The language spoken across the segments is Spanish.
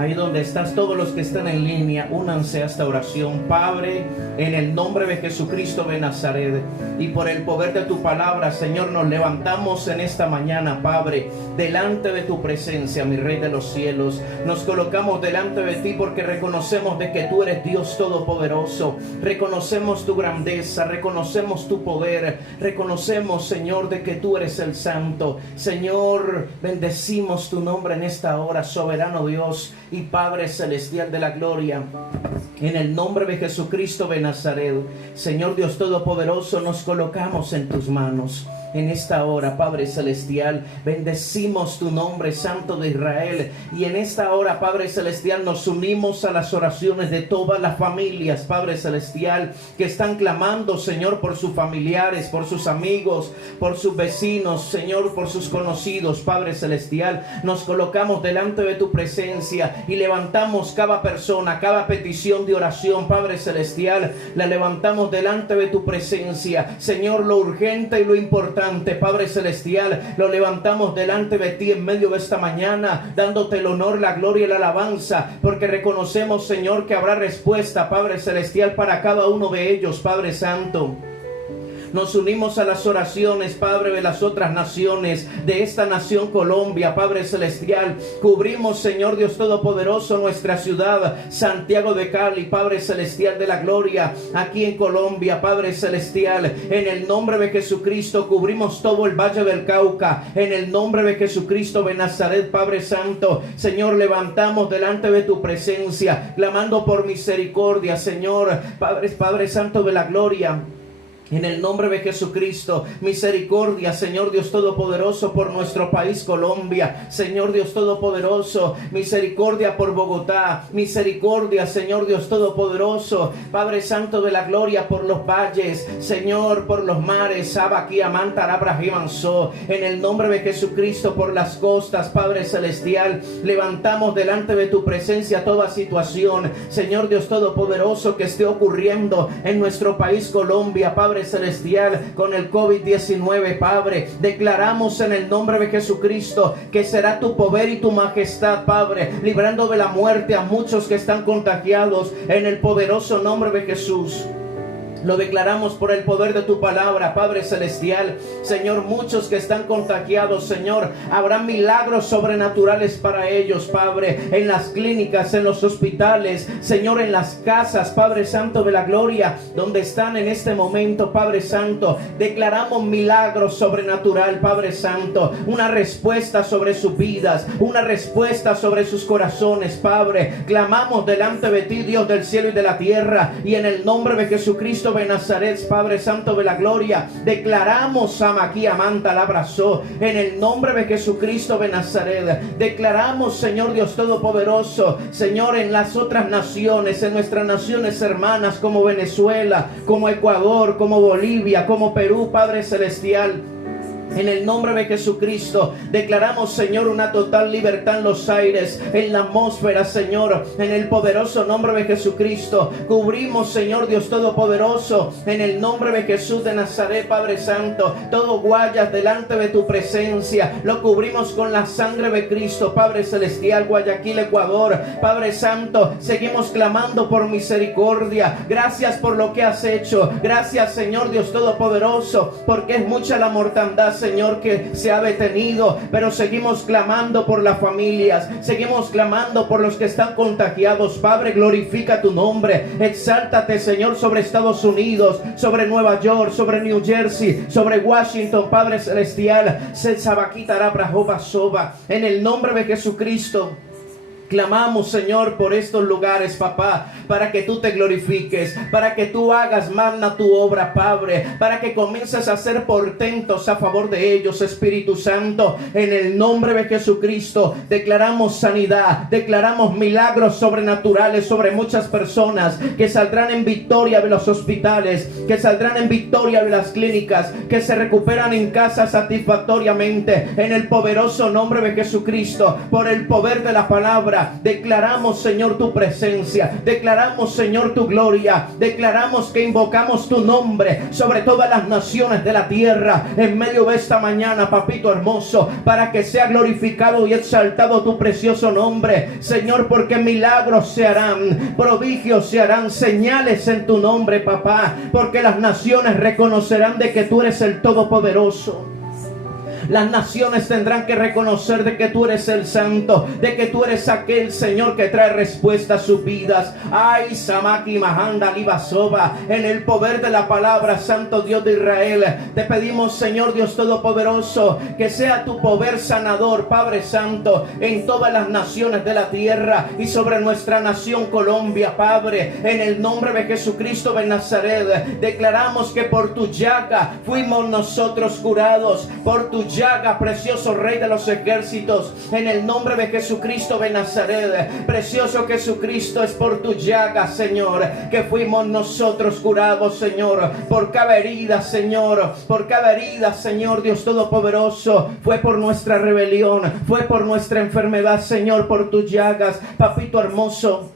Ahí donde estás, todos los que están en línea, únanse a esta oración. Padre, en el nombre de Jesucristo de Nazaret y por el poder de tu palabra, Señor, nos levantamos en esta mañana, Padre, delante de tu presencia, mi Rey de los cielos. Nos colocamos delante de ti porque reconocemos de que tú eres Dios todopoderoso. Reconocemos tu grandeza, reconocemos tu poder, reconocemos, Señor, de que tú eres el Santo. Señor, bendecimos tu nombre en esta hora, soberano Dios y Padre celestial de la gloria. En el nombre de Jesucristo de Nazaret, Señor Dios todopoderoso, nos colocamos en tus manos. En esta hora, Padre celestial, bendecimos tu nombre, Santo de Israel. Y en esta hora, Padre celestial, nos unimos a las oraciones de todas las familias, Padre celestial, que están clamando, Señor, por sus familiares, por sus amigos, por sus vecinos, Señor, por sus conocidos, Padre celestial. Nos colocamos delante de tu presencia y levantamos cada persona, cada petición de oración, Padre celestial, la levantamos delante de tu presencia. Señor, lo urgente y lo importante, Padre celestial, lo levantamos delante de ti en medio de esta mañana, dándote el honor, la gloria y la alabanza, porque reconocemos, Señor, que habrá respuesta, Padre celestial, para cada uno de ellos, Padre santo. Nos unimos a las oraciones, Padre, de las otras naciones, de esta nación Colombia, Padre celestial. Cubrimos, Señor Dios todopoderoso, nuestra ciudad, Santiago de Cali, Padre celestial de la gloria, aquí en Colombia, Padre celestial. En el nombre de Jesucristo, cubrimos todo el Valle del Cauca. En el nombre de Jesucristo de Nazaret, Padre santo. Señor, levantamos delante de tu presencia, clamando por misericordia, Señor, Padre santo de la gloria. En el nombre de Jesucristo, misericordia, Señor Dios todopoderoso, por nuestro país Colombia. Señor Dios todopoderoso, misericordia por Bogotá. Misericordia, Señor Dios todopoderoso, Padre santo de la gloria, por los valles, Señor, por los mares. En el nombre de Jesucristo, por las costas, Padre celestial, levantamos delante de tu presencia toda situación, Señor Dios todopoderoso, que esté ocurriendo en nuestro país Colombia, Padre celestial, con el COVID-19, Padre. Declaramos en el nombre de Jesucristo que será tu poder y tu majestad, Padre, librando de la muerte a muchos que están contagiados, en el poderoso nombre de Jesús. Lo declaramos por el poder de tu palabra, Padre celestial. Señor, muchos que están contagiados, Señor, habrá milagros sobrenaturales para ellos, Padre, en las clínicas, en los hospitales, Señor, en las casas, Padre santo de la gloria, donde están en este momento, Padre santo. Declaramos milagros sobrenatural, Padre santo, una respuesta sobre sus vidas, una respuesta sobre sus corazones, Padre. Clamamos delante de ti, Dios del cielo y de la tierra, y en el nombre de Jesucristo de Nazaret, Padre santo de la gloria, declaramos en el nombre de Jesucristo de Nazaret. Declaramos, Señor Dios todopoderoso, Señor, en las otras naciones, en nuestras naciones hermanas, como Venezuela, como Ecuador, como Bolivia, como Perú, Padre celestial. En el nombre de Jesucristo declaramos, Señor, una total libertad en los aires, en la atmósfera, Señor. En el poderoso nombre de Jesucristo cubrimos, Señor Dios todopoderoso, en el nombre de Jesús de Nazaret, Padre santo, todo Guayas delante de tu presencia, lo cubrimos con la sangre de Cristo, Padre celestial. Guayaquil, Ecuador, Padre santo, seguimos clamando por misericordia. Gracias por lo que has hecho. Gracias, Señor Dios todopoderoso, porque es mucha la mortandad, Señor, que se ha detenido, pero seguimos clamando por las familias, seguimos clamando por los que están contagiados. Padre, glorifica tu nombre, exáltate, Señor, sobre Estados Unidos, sobre Nueva York, sobre New Jersey, sobre Washington, Padre celestial. En el nombre de Jesucristo clamamos, Señor, por estos lugares, papá, para que tú te glorifiques, para que tú hagas magna tu obra, Padre, para que comiences a hacer portentos a favor de ellos, Espíritu Santo. En el nombre de Jesucristo declaramos sanidad, declaramos milagros sobrenaturales sobre muchas personas que saldrán en victoria de los hospitales, que saldrán en victoria de las clínicas, que se recuperan en casa satisfactoriamente, en el poderoso nombre de Jesucristo, por el poder de la palabra. palabra. Declaramos, Señor, tu presencia. Declaramos, Señor, tu gloria. Declaramos que invocamos tu nombre sobre todas las naciones de la tierra en medio de esta mañana, papito hermoso, para que sea glorificado y exaltado tu precioso nombre, Señor, porque milagros se harán, prodigios se harán, señales en tu nombre, papá, porque las naciones reconocerán de que tú eres el Todopoderoso. Las naciones tendrán que reconocer de que tú eres el Santo, de que tú eres aquel, Señor, que trae respuesta a sus vidas. Ay, Samaki Mahanda Libasoba, en el poder de la palabra, Santo Dios de Israel, te pedimos, Señor Dios Todopoderoso, que sea tu poder sanador, Padre Santo, en todas las naciones de la tierra y sobre nuestra nación Colombia, Padre, en el nombre de Jesucristo de Nazaret. Declaramos que por tu llaga fuimos nosotros curados, por tu llaga, precioso Rey de los ejércitos, en el nombre de Jesucristo de Nazaret. Precioso Jesucristo, es por tu llaga, Señor, que fuimos nosotros curados, Señor. Por cada herida, Señor, por cada herida, Señor Dios Todopoderoso, fue por nuestra rebelión, fue por nuestra enfermedad, Señor, por tus llagas, papito hermoso.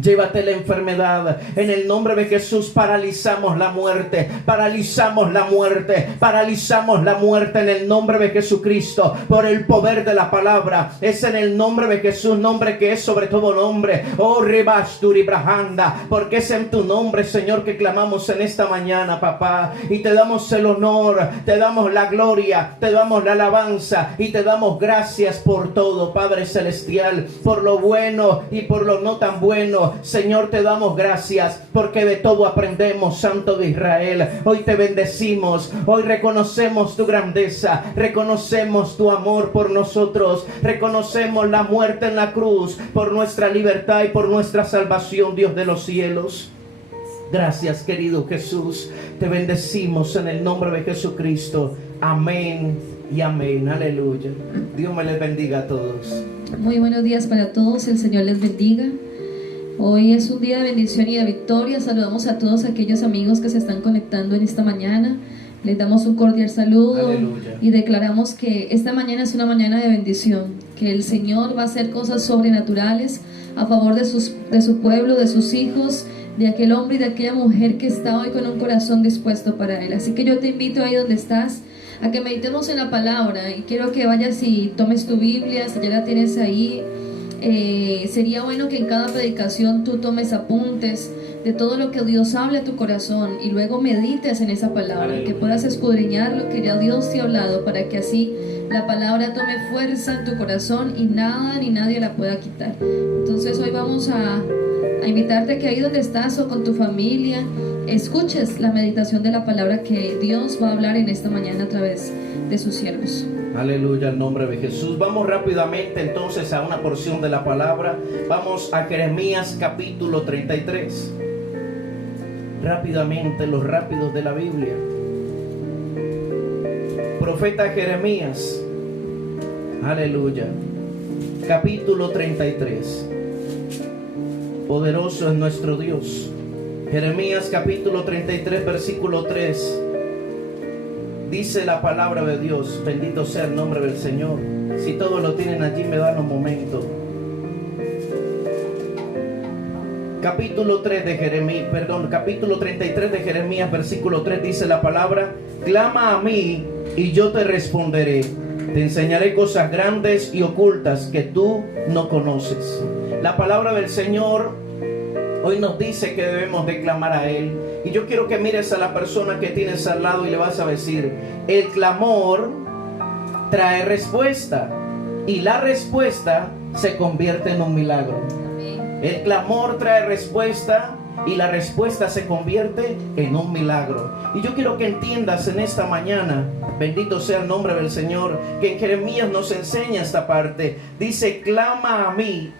Llévate la enfermedad. En el nombre de Jesús paralizamos la muerte. Paralizamos la muerte. Paralizamos la muerte en el nombre de Jesucristo. Por el poder de la palabra. Es en el nombre de Jesús. Nombre que es sobre todo nombre. Oh, Rebasturi Brahanda. Porque es en tu nombre, Señor, que clamamos en esta mañana, papá. Y te damos el honor. Te damos la gloria. Te damos la alabanza. Y te damos gracias por todo, Padre Celestial. Por lo bueno y por lo no tan bueno. Señor, te damos gracias porque de todo aprendemos, Santo de Israel. Hoy te bendecimos, hoy reconocemos tu grandeza, reconocemos tu amor por nosotros, reconocemos la muerte en la cruz por nuestra libertad y por nuestra salvación, Dios de los cielos. Gracias, querido Jesús, te bendecimos en el nombre de Jesucristo. Amén y amén. Aleluya. Dios me les bendiga a todos. Muy buenos días para todos, el Señor les bendiga. Hoy es un día de bendición y de victoria. Saludamos a todos aquellos amigos que se están conectando en esta mañana. Les damos un cordial saludo. Aleluya. Y declaramos que esta mañana es una mañana de bendición, que el Señor va a hacer cosas sobrenaturales a favor de su pueblo, de sus hijos, de aquel hombre y de aquella mujer que está hoy con un corazón dispuesto para Él. Así que yo te invito ahí donde estás a que meditemos en la palabra, y quiero que vayas y tomes tu Biblia, si ya la tienes ahí. Sería bueno que en cada predicación tú tomes apuntes de todo lo que Dios habla a tu corazón y luego medites en esa palabra, que puedas escudriñar lo que ya Dios te ha hablado, para que así la palabra tome fuerza en tu corazón y nada ni nadie la pueda quitar. Entonces hoy vamos a invitarte a que ahí donde estás o con tu familia escuches la meditación de la palabra que Dios va a hablar en esta mañana a través de sus siervos. Aleluya, al nombre de Jesús. Vamos rápidamente entonces a una porción de la palabra. Vamos a Jeremías capítulo 33. Rápidamente, los rápidos de la Biblia. Profeta Jeremías. Aleluya. Capítulo 33. Poderoso es nuestro Dios. Jeremías capítulo 33, versículo 3. Dice la palabra de Dios, bendito sea el nombre del Señor. Si todos lo tienen allí, me dan un momento. Capítulo 33 de Jeremías, versículo 3, dice la palabra: clama a mí y yo te responderé. Te enseñaré cosas grandes y ocultas que tú no conoces. La palabra del Señor hoy nos dice que debemos de clamar a Él. Y yo quiero que mires a la persona que tienes al lado y le vas a decir: el clamor trae respuesta, y la respuesta se convierte en un milagro. El clamor trae respuesta y la respuesta se convierte en un milagro. Y yo quiero que entiendas en esta mañana, bendito sea el nombre del Señor, que en Jeremías nos enseña esta parte. Dice: clama a mí,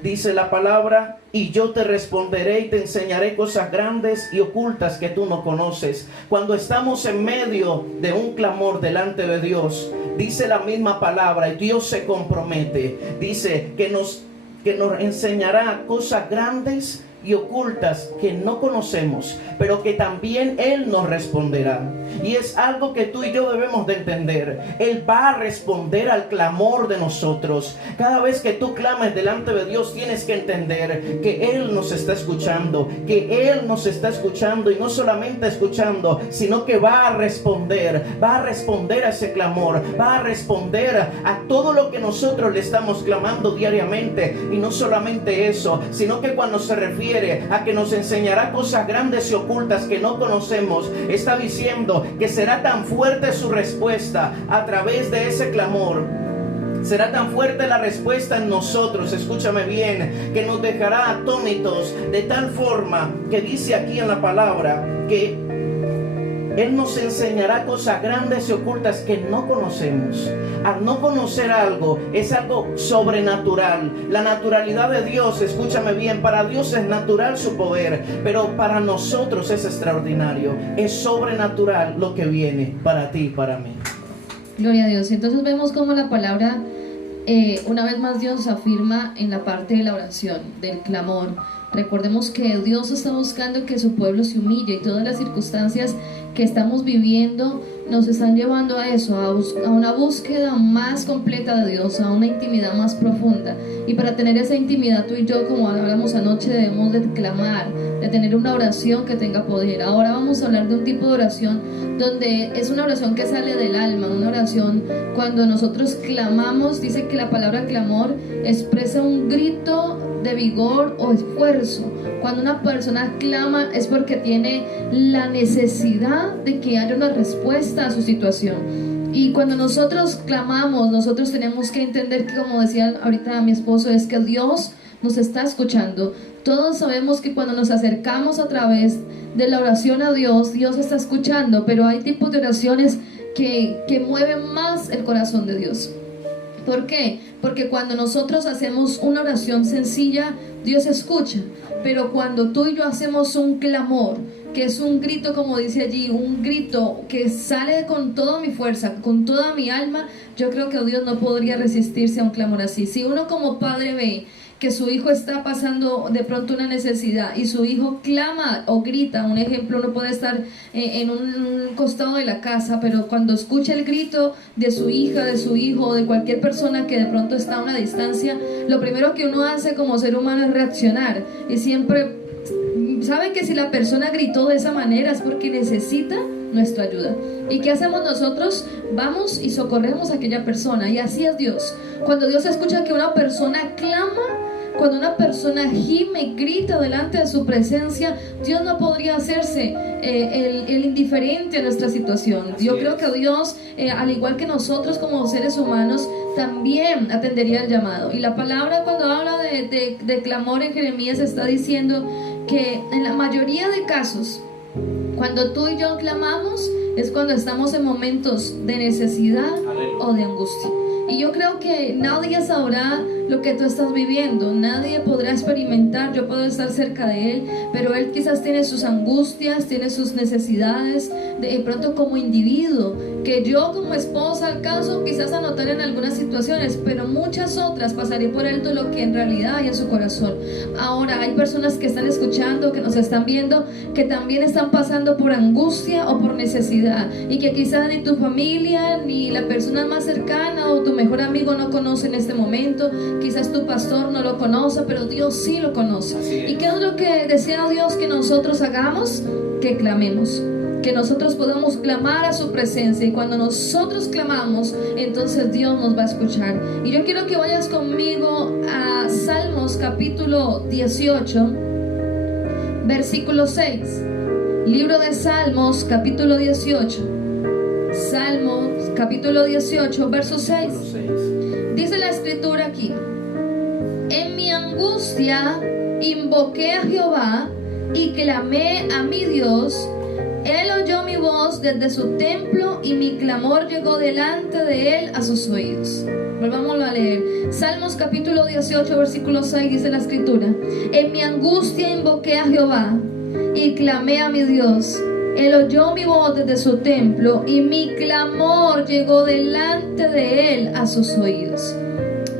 dice la palabra, y yo te responderé y te enseñaré cosas grandes y ocultas que tú no conoces. Cuando estamos en medio de un clamor delante de Dios, dice la misma palabra, y Dios se compromete, dice que nos enseñará cosas grandes y ocultas que no conocemos, pero que también Él nos responderá. Y es algo que tú y yo debemos de entender. Él va a responder al clamor de nosotros. Cada vez que tú clames delante de Dios, tienes que entender que Él nos está escuchando, que Él nos está escuchando, y no solamente escuchando, sino que va a responder a ese clamor, va a responder a todo lo que nosotros le estamos clamando diariamente. Y no solamente eso, sino que cuando se refiere a que nos enseñará cosas grandes y ocultas que no conocemos, está diciendo que será tan fuerte su respuesta a través de ese clamor. Será tan fuerte la respuesta en nosotros, escúchame bien, que nos dejará atónitos, de tal forma que dice aquí en la palabra que Él nos enseñará cosas grandes y ocultas que no conocemos. Al no conocer algo, es algo sobrenatural. La naturalidad de Dios, escúchame bien, para Dios es natural su poder, pero para nosotros es extraordinario. Es sobrenatural lo que viene para ti y para mí. Gloria a Dios. Entonces vemos cómo la palabra, una vez más Dios afirma en la parte de la oración, del clamor. Recordemos que Dios está buscando que su pueblo se humille, y todas las circunstancias que estamos viviendo nos están llevando a eso, a una búsqueda más completa de Dios, a una intimidad más profunda. Y para tener esa intimidad, tú y yo, como hablamos anoche, debemos de clamar, de tener una oración que tenga poder. Ahora vamos a hablar de un tipo de oración donde es una oración que sale del alma, una oración cuando nosotros clamamos. Dice que la palabra clamor expresa un grito de vigor o esfuerzo. Cuando una persona clama es porque tiene la necesidad de que haya una respuesta a su situación. Y cuando nosotros clamamos, nosotros tenemos que entender que, como decía ahorita mi esposo, es que Dios nos está escuchando. Todos sabemos que cuando nos acercamos a través de la oración a Dios, Dios está escuchando, pero hay tipos de oraciones que mueven más el corazón de Dios. ¿Por qué? Porque cuando nosotros hacemos una oración sencilla, Dios escucha. Pero cuando tú y yo hacemos un clamor, que es un grito, como dice allí, un grito que sale con toda mi fuerza, con toda mi alma, yo creo que Dios no podría resistirse a un clamor así. Si uno como padre ve que su hijo está pasando de pronto una necesidad y su hijo clama o grita, un ejemplo, uno puede estar en un costado de la casa, pero cuando escucha el grito de su hija, de su hijo, de cualquier persona que de pronto está a una distancia, lo primero que uno hace como ser humano es reaccionar. Y siempre saben que si la persona gritó de esa manera es porque necesita nuestra ayuda. ¿Y qué hacemos nosotros? Vamos y socorremos a aquella persona. Y así es Dios. Cuando Dios escucha que una persona clama, cuando una persona gime y grita delante de su presencia, Dios no podría hacerse el indiferente a nuestra situación. Yo creo que Dios, al igual que nosotros como seres humanos, también atendería el llamado. Y la palabra, cuando habla de clamor en Jeremías, está diciendo que en la mayoría de casos, cuando tú y yo clamamos, es cuando estamos en momentos de necesidad o de angustia. Y yo creo que nadie sabrá lo que tú estás viviendo, nadie podrá experimentar. Yo puedo estar cerca de él, pero él quizás tiene sus angustias, tiene sus necesidades de pronto como individuo, que yo como esposa alcanzo quizás a notar en algunas situaciones, pero muchas otras pasaré por alto lo que en realidad hay en su corazón. Ahora hay personas que están escuchando, que nos están viendo, que también están pasando por angustia o por necesidad, y que quizás ni tu familia ni la persona más cercana o tu mejor amigo no conoce en este momento. Quizás tu pastor no lo conoce, pero Dios sí lo conoce. ¿Y qué es lo que desea Dios que nosotros hagamos? Que clamemos, que nosotros podamos clamar a su presencia. Y cuando nosotros clamamos, entonces Dios nos va a escuchar. Y yo quiero que vayas conmigo a Salmos capítulo 18, versículo 6. Libro de Salmos capítulo 18. Salmos capítulo 18, verso 6. Dice la escritura aquí: en mi angustia invoqué a Jehová y clamé a mi Dios. Él oyó mi voz desde su templo y mi clamor llegó delante de él a sus oídos. Volvámoslo a leer. Salmos capítulo 18, versículo 6, dice la escritura: en mi angustia invoqué a Jehová y clamé a mi Dios. Él oyó mi voz desde su templo y mi clamor llegó delante de él a sus oídos.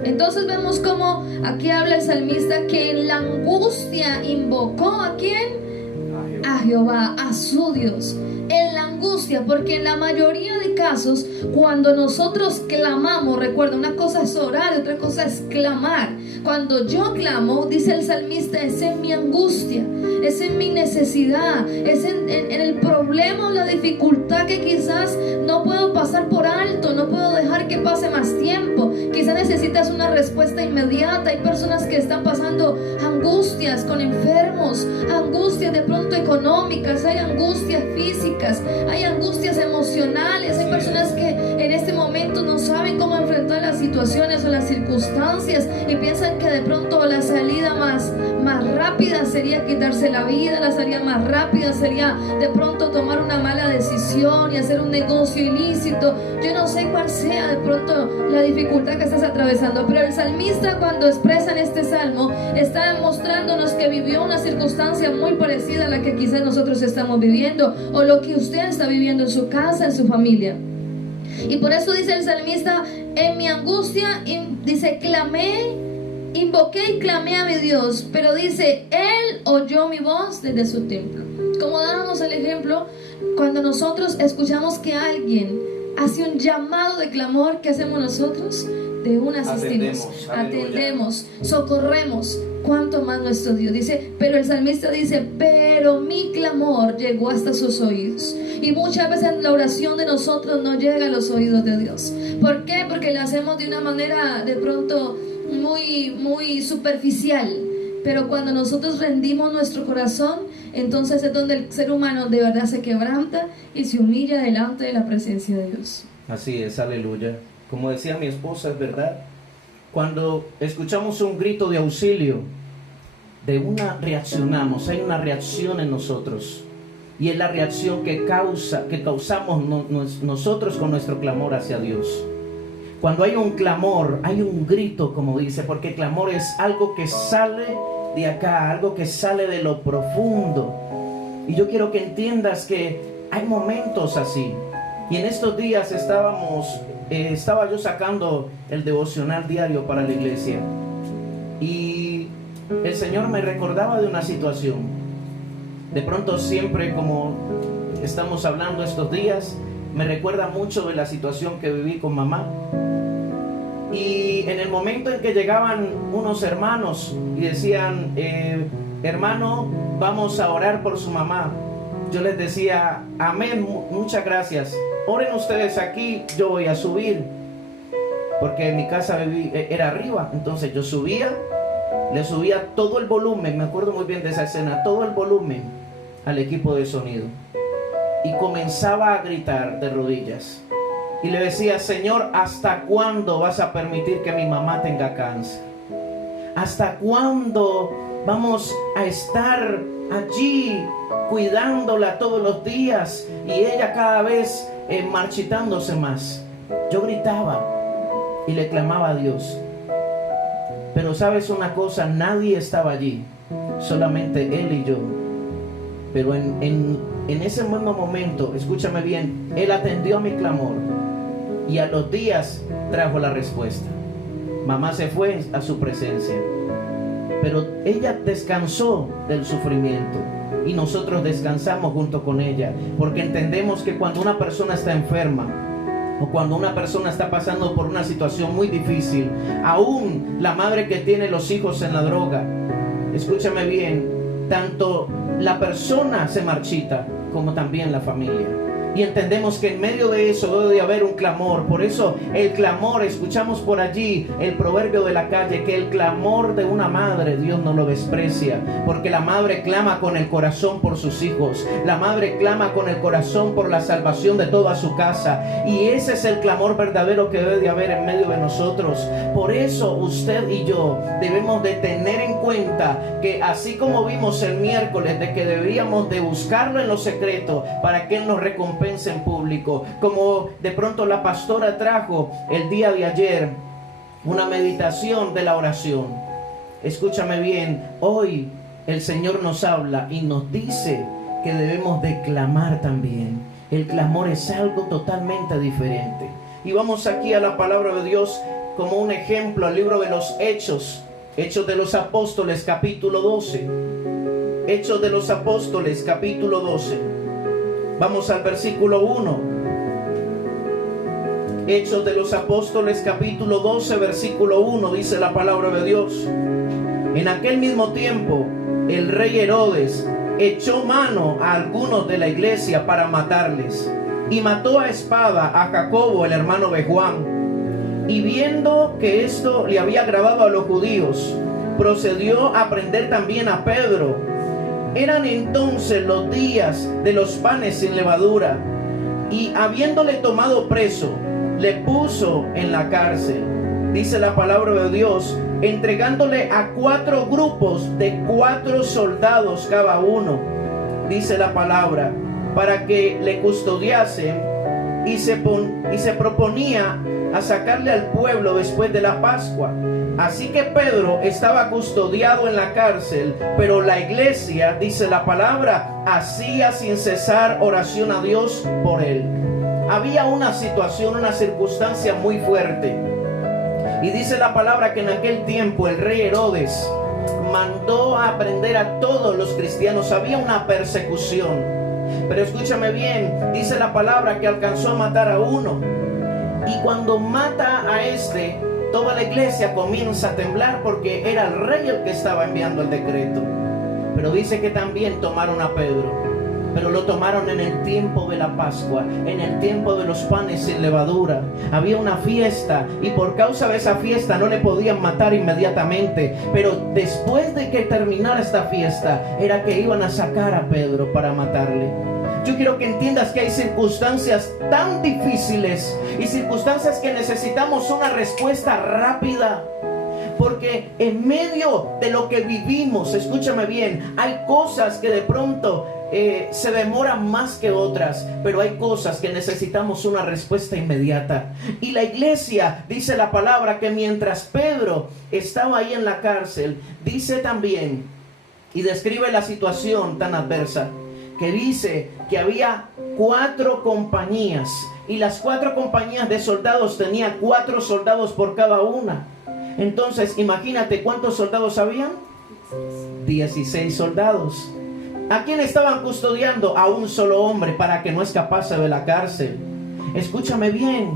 Entonces vemos como aquí habla el salmista que en la angustia invocó ¿a quién? A Jehová, a su Dios. En la angustia, porque en la mayoría de casos cuando nosotros clamamos, recuerda, una cosa es orar y otra cosa es clamar. Cuando yo clamo, dice el salmista, es en mi angustia, es en mi necesidad, es en el problema o la dificultad que quizás no puedo pasar por alto, no puedo dejar que pase más tiempo. Quizás necesitas una respuesta inmediata. Hay personas que están pasando angustias con enfermos, angustias de pronto económicas, hay angustias físicas, hay angustias emocionales, hay personas que en este momento no saben cómo enfrentar las situaciones o las circunstancias y piensan que de pronto la salida más rápida sería quitarse la vida, la salida más rápida sería de pronto tomar una mala decisión y hacer un negocio ilícito. Yo no sé cuál sea de pronto la dificultad que estás atravesando, pero el salmista, cuando expresa en este salmo, está demostrándonos que vivió una circunstancia muy parecida a la que quizás nosotros estamos viviendo, o lo que usted está viviendo en su casa, en su familia. Y por eso dice el salmista, en mi angustia, dice, invoqué y clamé a mi Dios, pero dice, Él oyó mi voz desde su templo. Como dábamos el ejemplo, cuando nosotros escuchamos que alguien hace un llamado de clamor, ¿qué hacemos nosotros? De una asistimos, atendemos, socorremos. Cuánto más nuestro Dios. Dice, pero el salmista dice, pero mi clamor llegó hasta sus oídos. Y muchas veces la oración de nosotros no llega a los oídos de Dios. ¿Por qué? Porque la hacemos de una manera de pronto muy superficial. Pero cuando nosotros rendimos nuestro corazón, entonces es donde el ser humano de verdad se quebranta y se humilla delante de la presencia de Dios. Así es, aleluya. Como decía mi esposa, es verdad. Cuando escuchamos un grito de auxilio, de una reaccionamos, hay una reacción en nosotros. Y es la reacción que causamos nosotros con nuestro clamor hacia Dios. Cuando hay un clamor, hay un grito, como dice, porque clamor es algo que sale de acá, algo que sale de lo profundo. Y yo quiero que entiendas que hay momentos así. Y en estos días estaba yo sacando el devocional diario para la iglesia. Y el Señor me recordaba de una situación. De pronto siempre, como estamos hablando estos días, me recuerda mucho de la situación que viví con mamá. Y en el momento en que llegaban unos hermanos y decían, hermano, vamos a orar por su mamá, yo les decía, amén, muchas gracias, oren ustedes aquí, yo voy a subir, porque mi casa era arriba. Entonces yo subía, le subía todo el volumen, me acuerdo muy bien de esa escena, todo el volumen al equipo de sonido, y comenzaba a gritar de rodillas y le decía, Señor, ¿hasta cuándo vas a permitir que mi mamá tenga cáncer? ¿Hasta cuándo vamos a estar allí cuidándola todos los días y ella cada vez marchitándose más? Yo gritaba y le clamaba a Dios. Pero sabes una cosa, nadie estaba allí, solamente Él y yo. Pero en ese mismo momento, escúchame bien, Él atendió a mi clamor y a los días trajo la respuesta. Mamá se fue a su presencia, pero ella descansó del sufrimiento y nosotros descansamos junto con ella, porque entendemos que cuando una persona está enferma o cuando una persona está pasando por una situación muy difícil, aún la madre que tiene los hijos en la droga, escúchame bien, tanto la persona se marchita como también la familia. Y entendemos que en medio de eso debe de haber un clamor. Por eso el clamor, escuchamos por allí el proverbio de la calle, que el clamor de una madre Dios no lo desprecia, porque la madre clama con el corazón por sus hijos, la madre clama con el corazón por la salvación de toda su casa, y ese es el clamor verdadero que debe de haber en medio de nosotros. Por eso usted y yo debemos de tener en cuenta que así como vimos el miércoles de que deberíamos de buscarlo en lo secreto para que Él nos recompense en público, como de pronto la pastora trajo el día de ayer una meditación de la oración. Escúchame bien, hoy el Señor nos habla y nos dice que debemos de clamar también. El clamor es algo totalmente diferente. Y vamos aquí a la palabra de Dios como un ejemplo al libro de los Hechos, Hechos de los Apóstoles, capítulo 12. Hechos de los Apóstoles, capítulo 12. Vamos al versículo 1. Hechos de los Apóstoles, capítulo 12, versículo 1, dice la palabra de Dios. En aquel mismo tiempo, el rey Herodes echó mano a algunos de la iglesia para matarles, y mató a espada a Jacobo, el hermano de Juan. Y viendo que esto le había agradado a los judíos, procedió a prender también a Pedro. Eran entonces los días de los panes sin levadura, y habiéndole tomado preso, le puso en la cárcel, dice la palabra de Dios, entregándole a 4 grupos de 4 soldados cada uno, dice la palabra, para que le custodiasen, y se proponía a sacarle al pueblo después de la Pascua. Así que Pedro estaba custodiado en la cárcel, pero la iglesia, dice la palabra, hacía sin cesar oración a Dios por él. Había una situación, una circunstancia muy fuerte. Y dice la palabra que en aquel tiempo el rey Herodes mandó a prender a todos los cristianos. Había una persecución. Pero escúchame bien, dice la palabra que alcanzó a matar a uno. Y cuando mata a este, toda la iglesia comienza a temblar porque era el rey el que estaba enviando el decreto. Pero dice que también tomaron a Pedro. Pero lo tomaron en el tiempo de la Pascua, en el tiempo de los panes sin levadura. Había una fiesta y por causa de esa fiesta no le podían matar inmediatamente. Pero después de que terminara esta fiesta, era que iban a sacar a Pedro para matarle. Yo quiero que entiendas que hay circunstancias tan difíciles y circunstancias que necesitamos una respuesta rápida. Porque en medio de lo que vivimos, escúchame bien, hay cosas que de pronto se demoran más que otras, pero hay cosas que necesitamos una respuesta inmediata. Y la iglesia, dice la palabra, que mientras Pedro estaba ahí en la cárcel, dice también, y describe la situación tan adversa, que dice que había 4 compañías, y las 4 compañías de soldados tenían 4 soldados por cada una. Entonces, imagínate cuántos soldados habían. 16 soldados. ¿A quién estaban custodiando? A un solo hombre para que no escapase de la cárcel. Escúchame bien,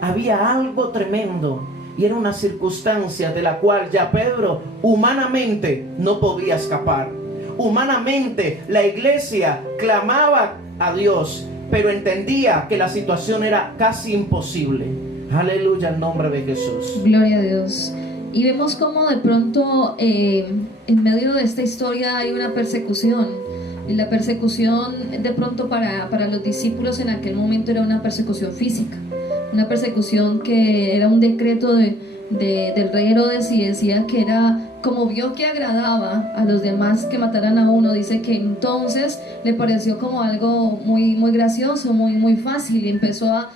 había algo tremendo y era una circunstancia de la cual ya Pedro humanamente no podía escapar. Humanamente la iglesia clamaba a Dios, pero entendía que la situación era casi imposible. Aleluya, en nombre de Jesús. Gloria a Dios. Y vemos cómo de pronto en medio de esta historia hay una persecución. Y la persecución de pronto para los discípulos en aquel momento era una persecución física. Una persecución que era un decreto del rey Herodes, y decía que era, como vio que agradaba a los demás que mataran a uno, dice que entonces le pareció como algo muy, muy gracioso, muy, muy fácil, y empezó a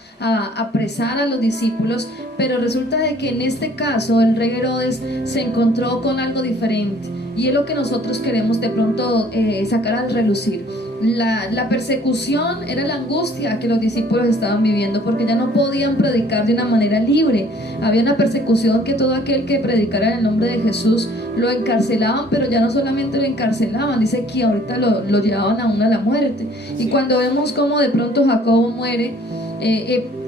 apresar a los discípulos. Pero resulta de que en este caso el rey Herodes se encontró con algo diferente, y es lo que nosotros queremos de pronto sacar al relucir. La persecución era la angustia que los discípulos estaban viviendo, porque ya no podían predicar de una manera libre. Había una persecución que todo aquel que predicara en el nombre de Jesús lo encarcelaban, pero ya no solamente lo encarcelaban, dice que ahorita lo llevaban aún a la muerte. Y cuando vemos cómo de pronto Jacobo muere,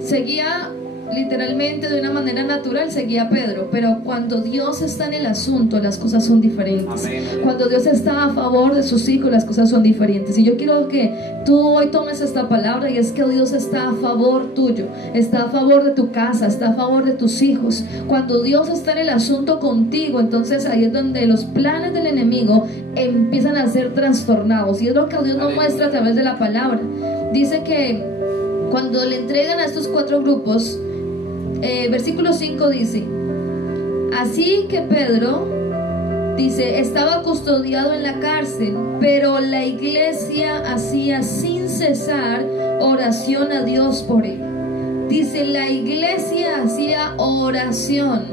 seguía literalmente de una manera natural, seguía a Pedro, pero cuando Dios está en el asunto, las cosas son diferentes. Amén. Cuando Dios está a favor de sus hijos, las cosas son diferentes. Y yo quiero que tú hoy tomes esta palabra, y es que Dios está a favor tuyo, está a favor de tu casa, está a favor de tus hijos. Cuando Dios está en el asunto contigo, entonces ahí es donde los planes del enemigo empiezan a ser trastornados, y es lo que Dios nos muestra a través de la palabra. Dice que cuando le entregan a estos 4 grupos, versículo 5 dice: así que Pedro, dice, estaba custodiado en la cárcel, pero la iglesia hacía sin cesar oración a Dios por él. Dice, la iglesia hacía oración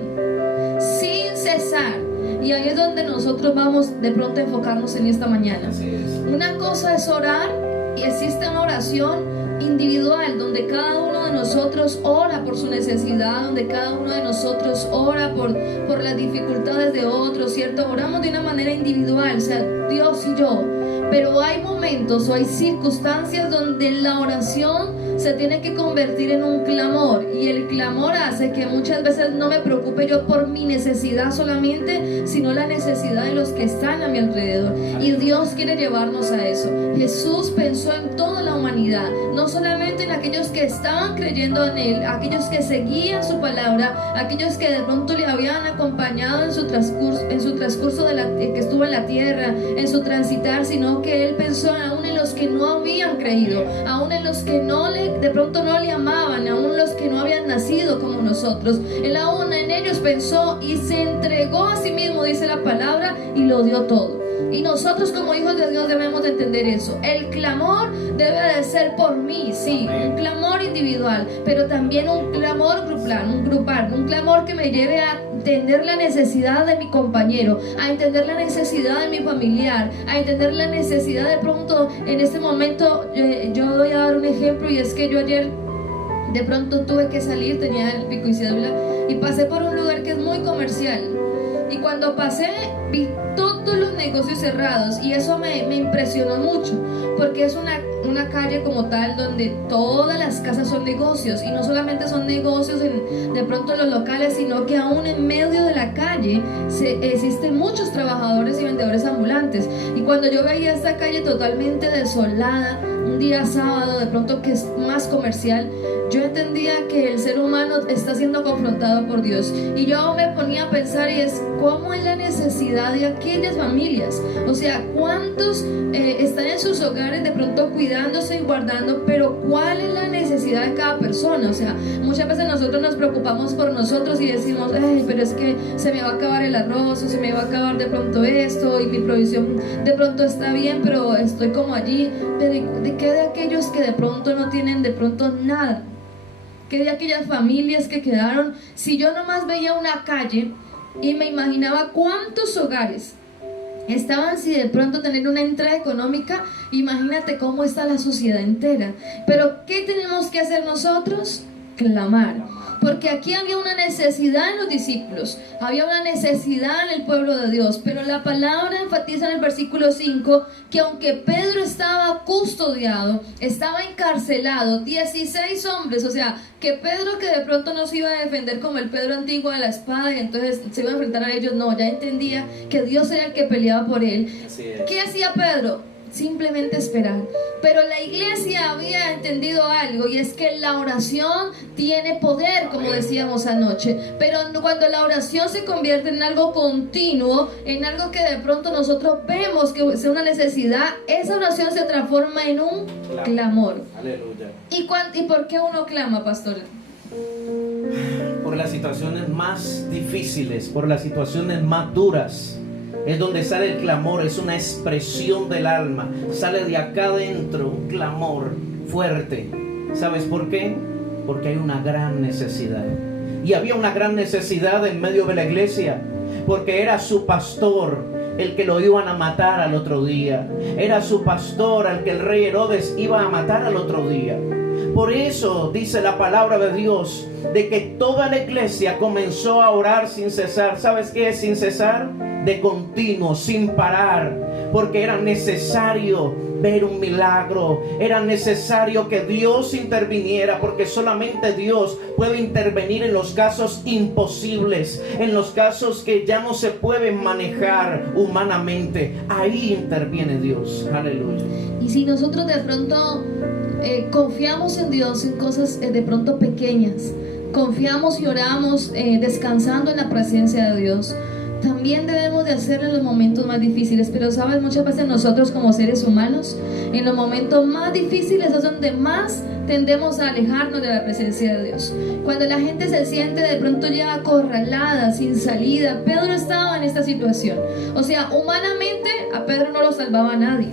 sin cesar. Y ahí es donde nosotros vamos de pronto a enfocarnos en esta mañana. Una cosa es orar, y existe una oración individual, donde cada uno de nosotros ora por su necesidad, donde cada uno de nosotros ora por las dificultades de otros, ¿cierto? Oramos de una manera individual, o sea, Dios y yo. Pero hay momentos o hay circunstancias donde la oración se tiene que convertir en un clamor, y el clamor hace que muchas veces no me preocupe yo por mi necesidad solamente, sino la necesidad de los que están a mi alrededor. Y Dios quiere llevarnos a eso. Jesús pensó en toda la humanidad, no solamente en aquellos que estaban creyendo en Él, aquellos que seguían su palabra, aquellos que de pronto le habían acompañado en su transcurso que estuvo en la tierra, en su transitar, sino que Él pensó aún en los que no habían creído, aún en los que de pronto no le amaban, aún los que no habían nacido como nosotros. Él aún en ellos pensó y se entregó a sí mismo, dice la palabra, y lo dio todo. Y nosotros como hijos de Dios debemos de entender eso. El clamor debe de ser por mí, sí, un clamor individual, pero también un clamor grupal, un clamor que me lleve a entender la necesidad de mi compañero, a entender la necesidad de mi familiar, a entender la necesidad de pronto en este momento. Yo voy a dar un ejemplo, y es que yo ayer de pronto tuve que salir, tenía el pico y cédula, y pasé por un lugar que es muy comercial. Y cuando pasé vi todos los negocios cerrados, y eso me impresionó mucho, porque es una calle como tal donde todas las casas son negocios, y no solamente son negocios de pronto en los locales, sino que aún en medio de la calle existen muchos trabajadores y vendedores ambulantes. Y cuando yo veía esta calle totalmente desolada, un día sábado de pronto que es más comercial, yo entendía que el ser humano está siendo confrontado por Dios. Y yo me ponía a pensar, y es cómo es la necesidad de aquellas familias. O sea, cuántos están en sus hogares de pronto cuidándose y guardando, pero cuál es la necesidad de cada persona. O sea, muchas veces nosotros nos preocupamos por nosotros y decimos, ay, pero es que se me va a acabar el arroz, o se me va a acabar de pronto esto, y mi provisión de pronto está bien, pero estoy como allí. Pero ¿de qué de aquellos que de pronto no tienen de pronto nada? ¿Qué de aquellas familias que quedaron? Si yo nomás veía una calle y me imaginaba cuántos hogares estaban sin de pronto tener una entrada económica, imagínate cómo está la sociedad entera. Pero ¿qué tenemos que hacer nosotros? Clamar. Porque aquí había una necesidad en los discípulos, había una necesidad en el pueblo de Dios, pero la palabra enfatiza en el versículo 5 que aunque Pedro estaba custodiado, estaba encarcelado, 16 hombres, o sea, que Pedro, que de pronto no se iba a defender como el Pedro antiguo de la espada y entonces se iba a enfrentar a ellos, no, ya entendía que Dios era el que peleaba por él. ¿Qué hacía Pedro? Simplemente esperar. Pero la iglesia había entendido algo, y es que la oración tiene poder, como decíamos anoche. Pero cuando la oración se convierte en algo continuo, en algo que de pronto nosotros vemos que es una necesidad, esa oración se transforma en un clamor. Aleluya. ¿Y por qué uno clama, pastor? Por las situaciones más difíciles, por las situaciones más duras, es donde sale el clamor. Es una expresión del alma, sale de acá adentro un clamor fuerte. ¿Sabes por qué? Porque hay una gran necesidad, y había una gran necesidad en medio de la iglesia, porque era su pastor el que lo iban a matar al otro día, era su pastor al que el rey Herodes iba a matar al otro día. Por eso dice la palabra de Dios de que toda la iglesia comenzó a orar sin cesar. ¿Sabes qué es sin cesar? De continuo, sin parar, porque era necesario ver un milagro, era necesario que Dios interviniera, porque solamente Dios puede intervenir en los casos imposibles, en los casos que ya no se pueden manejar humanamente. Ahí interviene Dios. Aleluya. Y si nosotros de pronto confiamos en Dios en cosas de pronto pequeñas, confiamos y oramos descansando en la presencia de Dios, también debemos de hacerlo en los momentos más difíciles. Pero sabes, muchas veces nosotros como seres humanos, en los momentos más difíciles es donde más tendemos a alejarnos de la presencia de Dios. Cuando la gente se siente de pronto ya acorralada, sin salida. Pedro estaba en esta situación. O sea, humanamente a Pedro no lo salvaba nadie.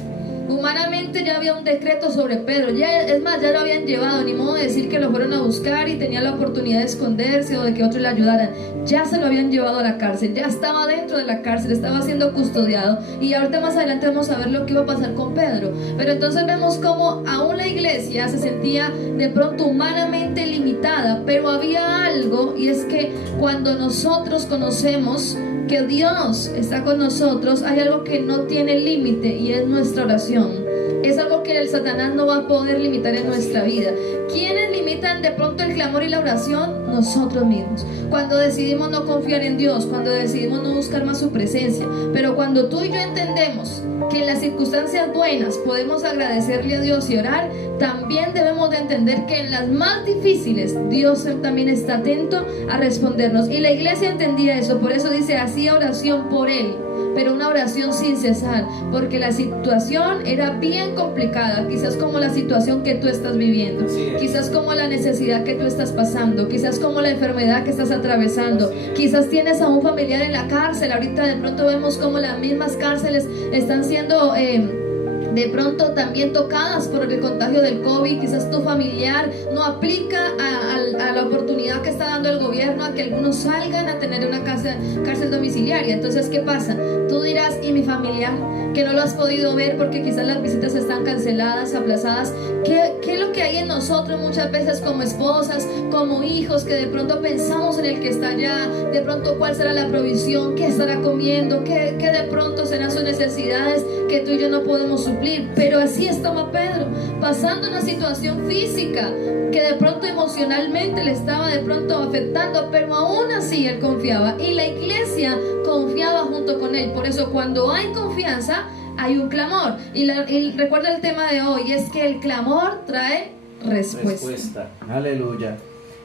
Humanamente ya había un decreto sobre Pedro, ya, es más, ya lo habían llevado, ni modo de decir que lo fueron a buscar y tenía la oportunidad de esconderse o de que otros le ayudaran. Ya se lo habían llevado a la cárcel, ya estaba dentro de la cárcel, estaba siendo custodiado, y ahorita más adelante vamos a ver lo que iba a pasar con Pedro. Pero entonces vemos cómo aún la iglesia se sentía de pronto humanamente limitada, pero había algo, y es que cuando nosotros conocemos que Dios está con nosotros, hay algo que no tiene límite, y es nuestra oración. Es algo que el Satanás no va a poder limitar en nuestra vida. ¿Quiénes limitan de pronto el clamor y la oración? Nosotros mismos. Cuando decidimos no confiar en Dios, cuando decidimos no buscar más su presencia. Pero cuando tú y yo entendemos que en las circunstancias buenas podemos agradecerle a Dios y orar, también debemos de entender que en las más difíciles Dios también está atento a respondernos. Y la iglesia entendía eso, por eso dice, hacía oración por él, pero una oración sin cesar, porque la situación era bien complicada, quizás como la situación que tú estás viviendo, quizás como la necesidad que tú estás pasando, quizás como la enfermedad que estás atravesando, quizás tienes a un familiar en la cárcel. Ahorita de pronto vemos como las mismas cárceles están siendo de pronto también tocadas por el contagio del COVID. Quizás tu familiar no aplica a la oportunidad que está dando el gobierno a que algunos salgan a tener una cárcel domiciliaria. Entonces, ¿qué pasa? Tú dirás, ¿y mi familiar? Que no lo has podido ver porque quizás las visitas están canceladas, aplazadas. ¿Qué es lo que hay en nosotros muchas veces como esposas, como hijos, que de pronto pensamos en el que está allá? De pronto, ¿cuál será la provisión? ¿Qué estará comiendo? ¿Qué de pronto serán sus necesidades que tú y yo no podemos suplir? Pero así estaba Pedro, pasando una situación física que de pronto emocionalmente le estaba de pronto afectando, pero aún así él confiaba, y la iglesia confiaba junto con él. Por eso cuando hay confianza hay un clamor, y recuerda el tema de hoy, es que el clamor trae respuesta. Aleluya.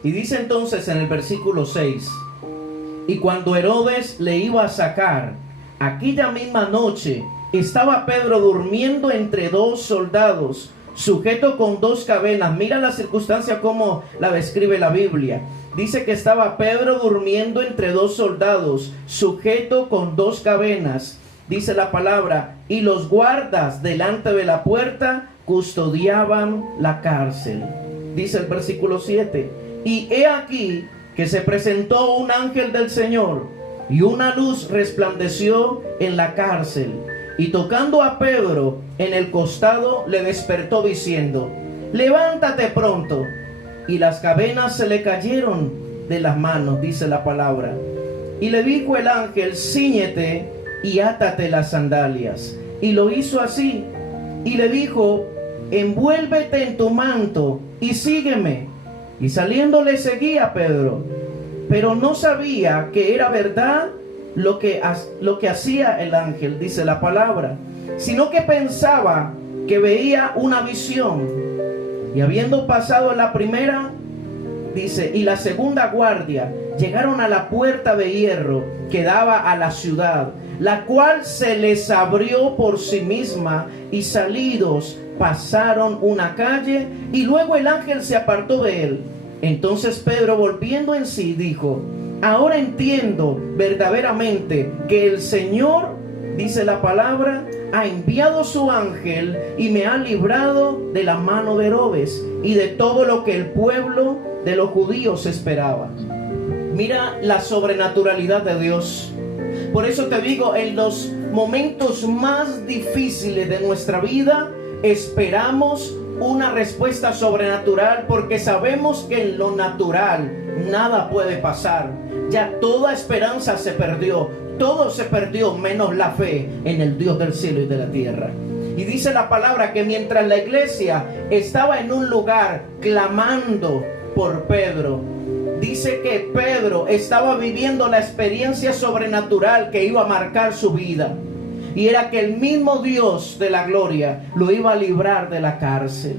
Y dice entonces en el versículo 6: y cuando Herodes le iba a sacar, aquella misma noche estaba Pedro durmiendo entre dos soldados, sujeto con dos cadenas. Mira la circunstancia como la describe la Biblia. Dice que estaba Pedro durmiendo entre dos soldados, sujeto con dos cadenas. Dice la palabra, y los guardas delante de la puerta custodiaban la cárcel. Dice el versículo 7, y he aquí que se presentó un ángel del Señor, y una luz resplandeció en la cárcel. Y tocando a Pedro en el costado, le despertó diciendo, levántate pronto. Y las cadenas se le cayeron de las manos, dice la palabra. Y le dijo el ángel, cíñete y átate las sandalias. Y lo hizo así. Y le dijo, envuélvete en tu manto y sígueme. Y saliendo le seguía a Pedro, pero no sabía que era verdad lo que hacía el ángel, dice la palabra, sino que pensaba que veía una visión. Y habiendo pasado la primera, dice, y la segunda guardia, llegaron a la puerta de hierro que daba a la ciudad, la cual se les abrió por sí misma, y salidos pasaron una calle, y luego el ángel se apartó de él. Entonces Pedro, volviendo en sí, dijo, ahora entiendo verdaderamente que el Señor, dice la palabra, ha enviado su ángel y me ha librado de la mano de Herodes y de todo lo que el pueblo de los judíos esperaba. Mira la sobrenaturalidad de Dios. Por eso te digo, en los momentos más difíciles de nuestra vida, esperamos una respuesta sobrenatural, porque sabemos que en lo natural nada puede pasar. Ya toda esperanza se perdió, todo se perdió menos la fe en el Dios del cielo y de la tierra. Y dice la palabra que mientras la iglesia estaba en un lugar clamando por Pedro, dice que Pedro estaba viviendo la experiencia sobrenatural que iba a marcar su vida. Y era que el mismo Dios de la gloria lo iba a librar de la cárcel.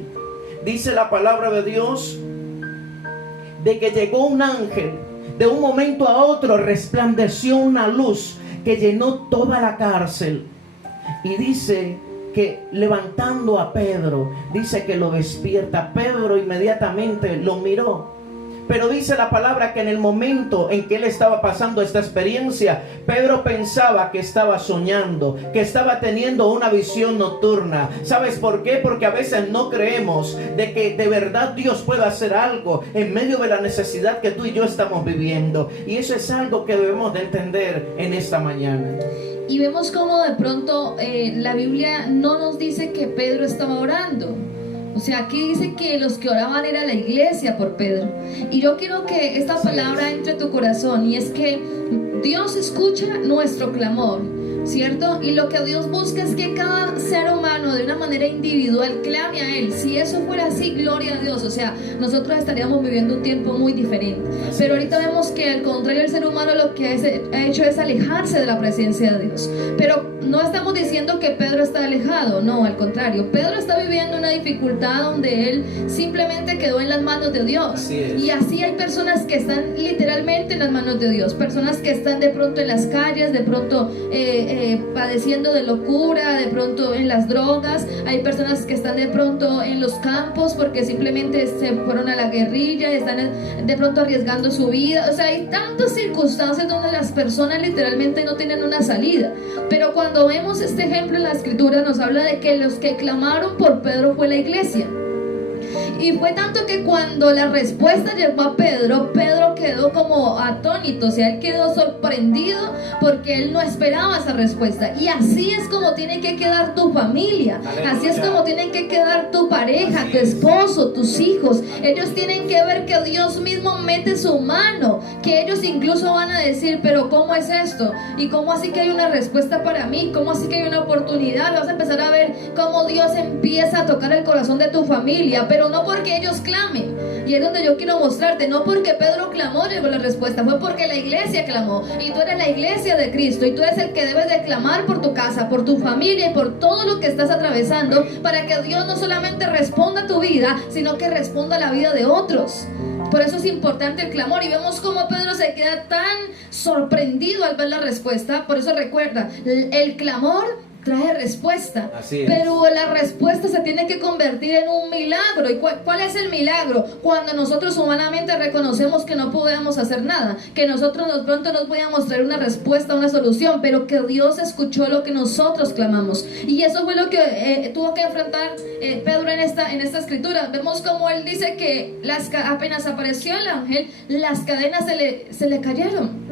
Dice la palabra de Dios de que llegó un ángel. De un momento a otro resplandeció una luz que llenó toda la cárcel. Y dice que levantando a Pedro, dice que lo despierta. Pedro inmediatamente lo miró. Pero dice la palabra que en el momento en que él estaba pasando esta experiencia, Pedro pensaba que estaba soñando, que estaba teniendo una visión nocturna. ¿Sabes por qué? Porque a veces no creemos de que de verdad Dios pueda hacer algo en medio de la necesidad que tú y yo estamos viviendo. Y eso es algo que debemos de entender en esta mañana. Y vemos cómo de pronto la Biblia no nos dice que Pedro estaba orando. O sea, aquí dice que los que oraban era la iglesia por Pedro. Y yo quiero que esta palabra entre en tu corazón, y es que Dios escucha nuestro clamor, ¿cierto? Y lo que Dios busca es que cada ser humano de una manera individual clame a Él. Si eso fuera así, gloria a Dios. O sea, nosotros estaríamos viviendo un tiempo muy diferente. Pero ahorita vemos que al contrario, el ser humano lo que ha hecho es alejarse de la presencia de Dios. Pero no estamos diciendo que Pedro está alejado, no, al contrario. Pedro está viviendo una dificultad donde él simplemente quedó en las manos de Dios. Y así hay personas que están literalmente en las manos de Dios. Personas que están de pronto en las calles, de pronto padeciendo de locura, de pronto en las drogas. Hay personas que están de pronto en los campos porque simplemente se fueron a la guerrilla, están de pronto arriesgando su vida. O sea, hay tantas circunstancias donde las personas literalmente no tienen una salida. Pero cuando vemos este ejemplo en la escritura, nos habla de que los que clamaron por Pedro fue la iglesia. Y fue tanto que cuando la respuesta llegó a Pedro, Pedro quedó como atónito, o sea, él quedó sorprendido porque él no esperaba esa respuesta. Y así es como tiene que quedar tu familia, así es como tienen que quedar tu pareja, tu esposo, tus hijos. Ellos tienen que ver que Dios mismo mete su mano, que ellos incluso van a decir, pero ¿cómo es esto? ¿Y cómo así que hay una respuesta para mí? ¿Cómo así que hay una oportunidad? Vas a empezar a ver cómo Dios empieza a tocar el corazón de tu familia, pero no porque ellos clamen. Y es donde yo quiero mostrarte, no porque Pedro clamó llegó la respuesta, fue porque la iglesia clamó. Y tú eres la iglesia de Cristo, y tú eres el que debes de clamar por tu casa, por tu familia y por todo lo que estás atravesando, para que Dios no solamente responda a tu vida, sino que responda a la vida de otros. Por eso es importante el clamor. Y vemos cómo Pedro se queda tan sorprendido al ver la respuesta. Por eso recuerda, el clamor trae respuesta, pero la respuesta se tiene que convertir en un milagro. ¿Y cuál es el milagro? Cuando nosotros humanamente reconocemos que no podemos hacer nada, que nosotros de pronto nos podíamos traer una respuesta, una solución, pero que Dios escuchó lo que nosotros clamamos. Y eso fue lo que tuvo que enfrentar Pedro en esta escritura. Vemos como él dice que apenas apareció el ángel, las cadenas se le cayeron.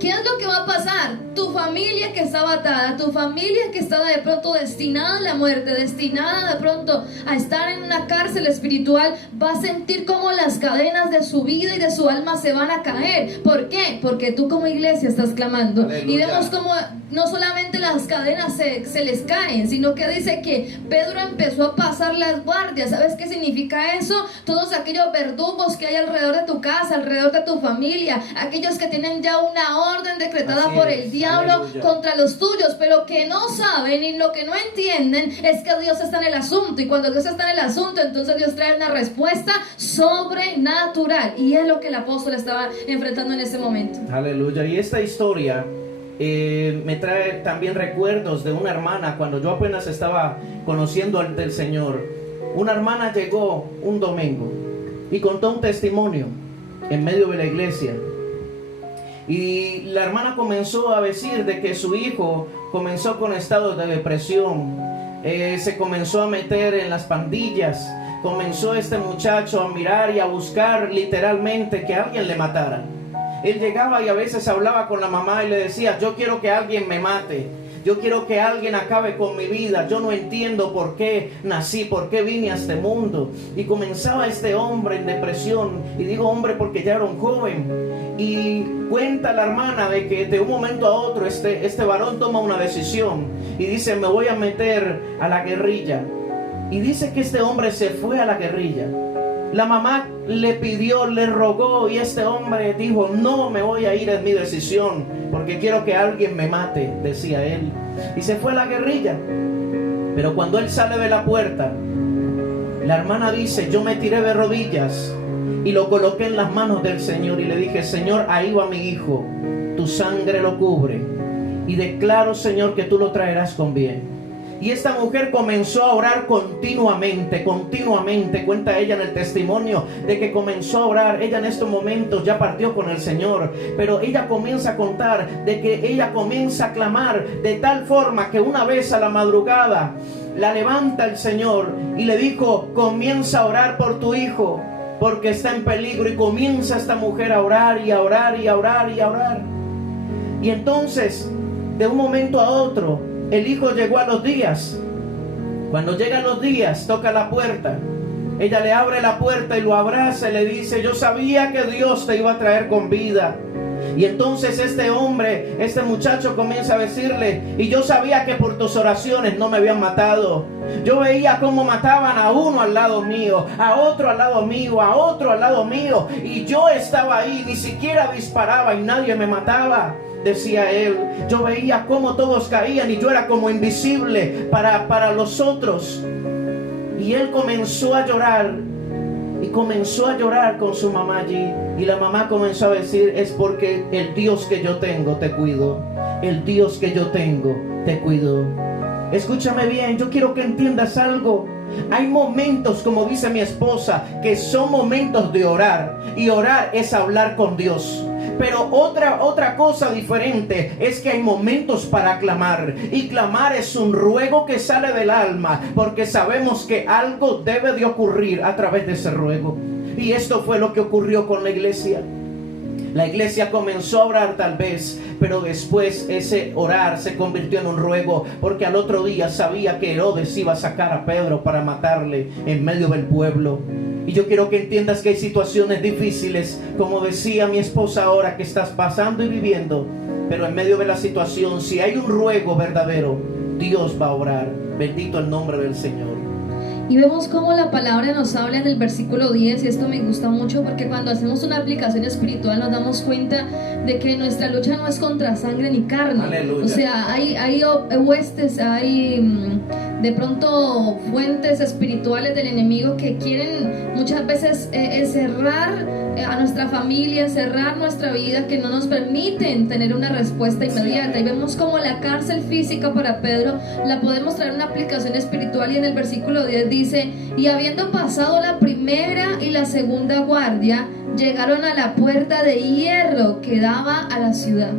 ¿Qué es lo que va a pasar? Tu familia que estaba atada, tu familia que estaba de pronto destinada a la muerte, destinada de pronto a estar en una cárcel espiritual, va a sentir como las cadenas de su vida y de su alma se van a caer. ¿Por qué? Porque tú como iglesia estás clamando. Aleluya. Y vemos como no solamente las cadenas se les caen, sino que dice que Pedro empezó a pasar las guardias. ¿Sabes qué significa eso? Todos aquellos verdugos que hay alrededor de tu casa, alrededor de tu familia, aquellos que tienen ya una orden decretada por el diablo, aleluya, contra los tuyos, pero que no saben y lo que no entienden es que Dios está en el asunto. Y cuando Dios está en el asunto, entonces Dios trae una respuesta sobrenatural. Y es lo que el apóstol estaba enfrentando en ese momento. Aleluya. Y esta historia me trae también recuerdos de una hermana cuando yo apenas estaba conociendo del Señor. Una hermana llegó un domingo y contó un testimonio en medio de la iglesia. Y la hermana comenzó a decir de que su hijo comenzó con estados de depresión, se comenzó a meter en las pandillas, comenzó este muchacho a mirar y a buscar literalmente que alguien le matara. Él llegaba y a veces hablaba con la mamá y le decía, yo quiero que alguien me mate, yo quiero que alguien acabe con mi vida, yo no entiendo por qué nací, por qué vine a este mundo. Y comenzaba este hombre en depresión, y digo hombre porque ya era un joven. Y cuenta la hermana de que de un momento a otro este varón toma una decisión y dice, me voy a meter a la guerrilla. Y dice que este hombre se fue a la guerrilla. La mamá le pidió, le rogó, y este hombre dijo, no me voy a ir, en mi decisión, porque quiero que alguien me mate, decía él. Y se fue a la guerrilla. Pero cuando él sale de la puerta, la hermana dice, yo me tiré de rodillas y lo coloqué en las manos del Señor y le dije, Señor, ahí va mi hijo, tu sangre lo cubre, y declaro, Señor, que tú lo traerás con bien. Y esta mujer comenzó a orar continuamente, cuenta ella en el testimonio de que comenzó a orar. Ella en estos momentos ya partió con el Señor, pero ella comienza a contar de que ella comienza a clamar de tal forma que una vez a la madrugada la levanta el Señor y le dijo: comienza a orar por tu hijo, porque está en peligro. Y comienza esta mujer a orar y a orar y a orar y a orar. Y entonces, de un momento a otro, el hijo llegó a los días. Cuando llegan los días, toca la puerta. Ella le abre la puerta y lo abraza y le dice: yo sabía que Dios te iba a traer con vida. Y entonces este hombre, este muchacho comienza a decirle: y yo sabía que por tus oraciones no me habían matado. Yo veía cómo mataban a uno al lado mío, a otro al lado mío, a otro al lado mío, y yo estaba ahí, ni siquiera disparaba y nadie me mataba. Decía él: yo veía cómo todos caían y yo era como invisible para los otros. Y él comenzó a llorar. Y comenzó a llorar con su mamá allí. Y la mamá comenzó a decir: es porque el Dios que yo tengo te cuido. El Dios que yo tengo te cuido. Escúchame bien, yo quiero que entiendas algo. Hay momentos, como dice mi esposa, que son momentos de orar. Y orar es hablar con Dios. Pero otra cosa diferente es que hay momentos para clamar. Y clamar es un ruego que sale del alma, porque sabemos que algo debe de ocurrir a través de ese ruego. Y esto fue lo que ocurrió con la iglesia. La iglesia comenzó a orar tal vez, pero después ese orar se convirtió en un ruego, porque al otro día sabía que Herodes iba a sacar a Pedro para matarle en medio del pueblo. Y yo quiero que entiendas que hay situaciones difíciles, como decía mi esposa ahora, que estás pasando y viviendo. Pero en medio de la situación, si hay un ruego verdadero, Dios va a obrar. Bendito el nombre del Señor. Y vemos cómo la palabra nos habla en el versículo 10, y esto me gusta mucho porque cuando hacemos una aplicación espiritual nos damos cuenta de que nuestra lucha no es contra sangre ni carne. Aleluya. O sea, hay huestes, hay de pronto fuentes espirituales del enemigo que quieren muchas veces encerrar a nuestra familia, encerrar nuestra vida, que no nos permiten tener una respuesta inmediata. Y vemos como la cárcel física para Pedro la podemos traer una aplicación espiritual, y en el versículo 10 dice: y habiendo pasado la primera y la segunda guardia, llegaron a la puerta de hierro que daba a la ciudad.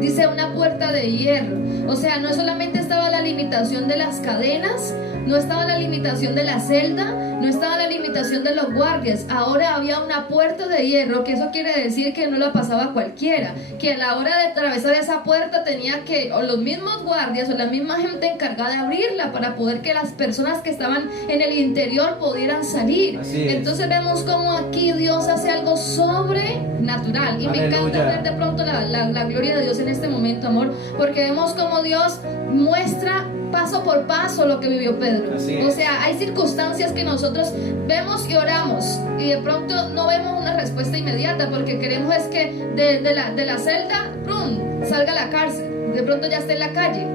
Dice una puerta de hierro. O sea, no solamente estaba la limitación de las cadenas, no estaba la limitación de la celda, no estaba la limitación de los guardias. Ahora había una puerta de hierro, que eso quiere decir que no la pasaba cualquiera, que a la hora de atravesar esa puerta tenía que, o los mismos guardias o la misma gente encargada de abrirla, para poder que las personas que estaban en el interior pudieran salir. Entonces vemos como aquí Dios hace algo sobrenatural. Y me encanta ver de pronto la gloria de Dios en este momento, amor, porque vemos como Dios muestra paso por paso lo que vivió Pedro. O sea, hay circunstancias que nosotros vemos y oramos, y de pronto no vemos una respuesta inmediata, porque queremos es que de la celda, ¡prum!, salga a la cárcel, de pronto ya esté en la calle.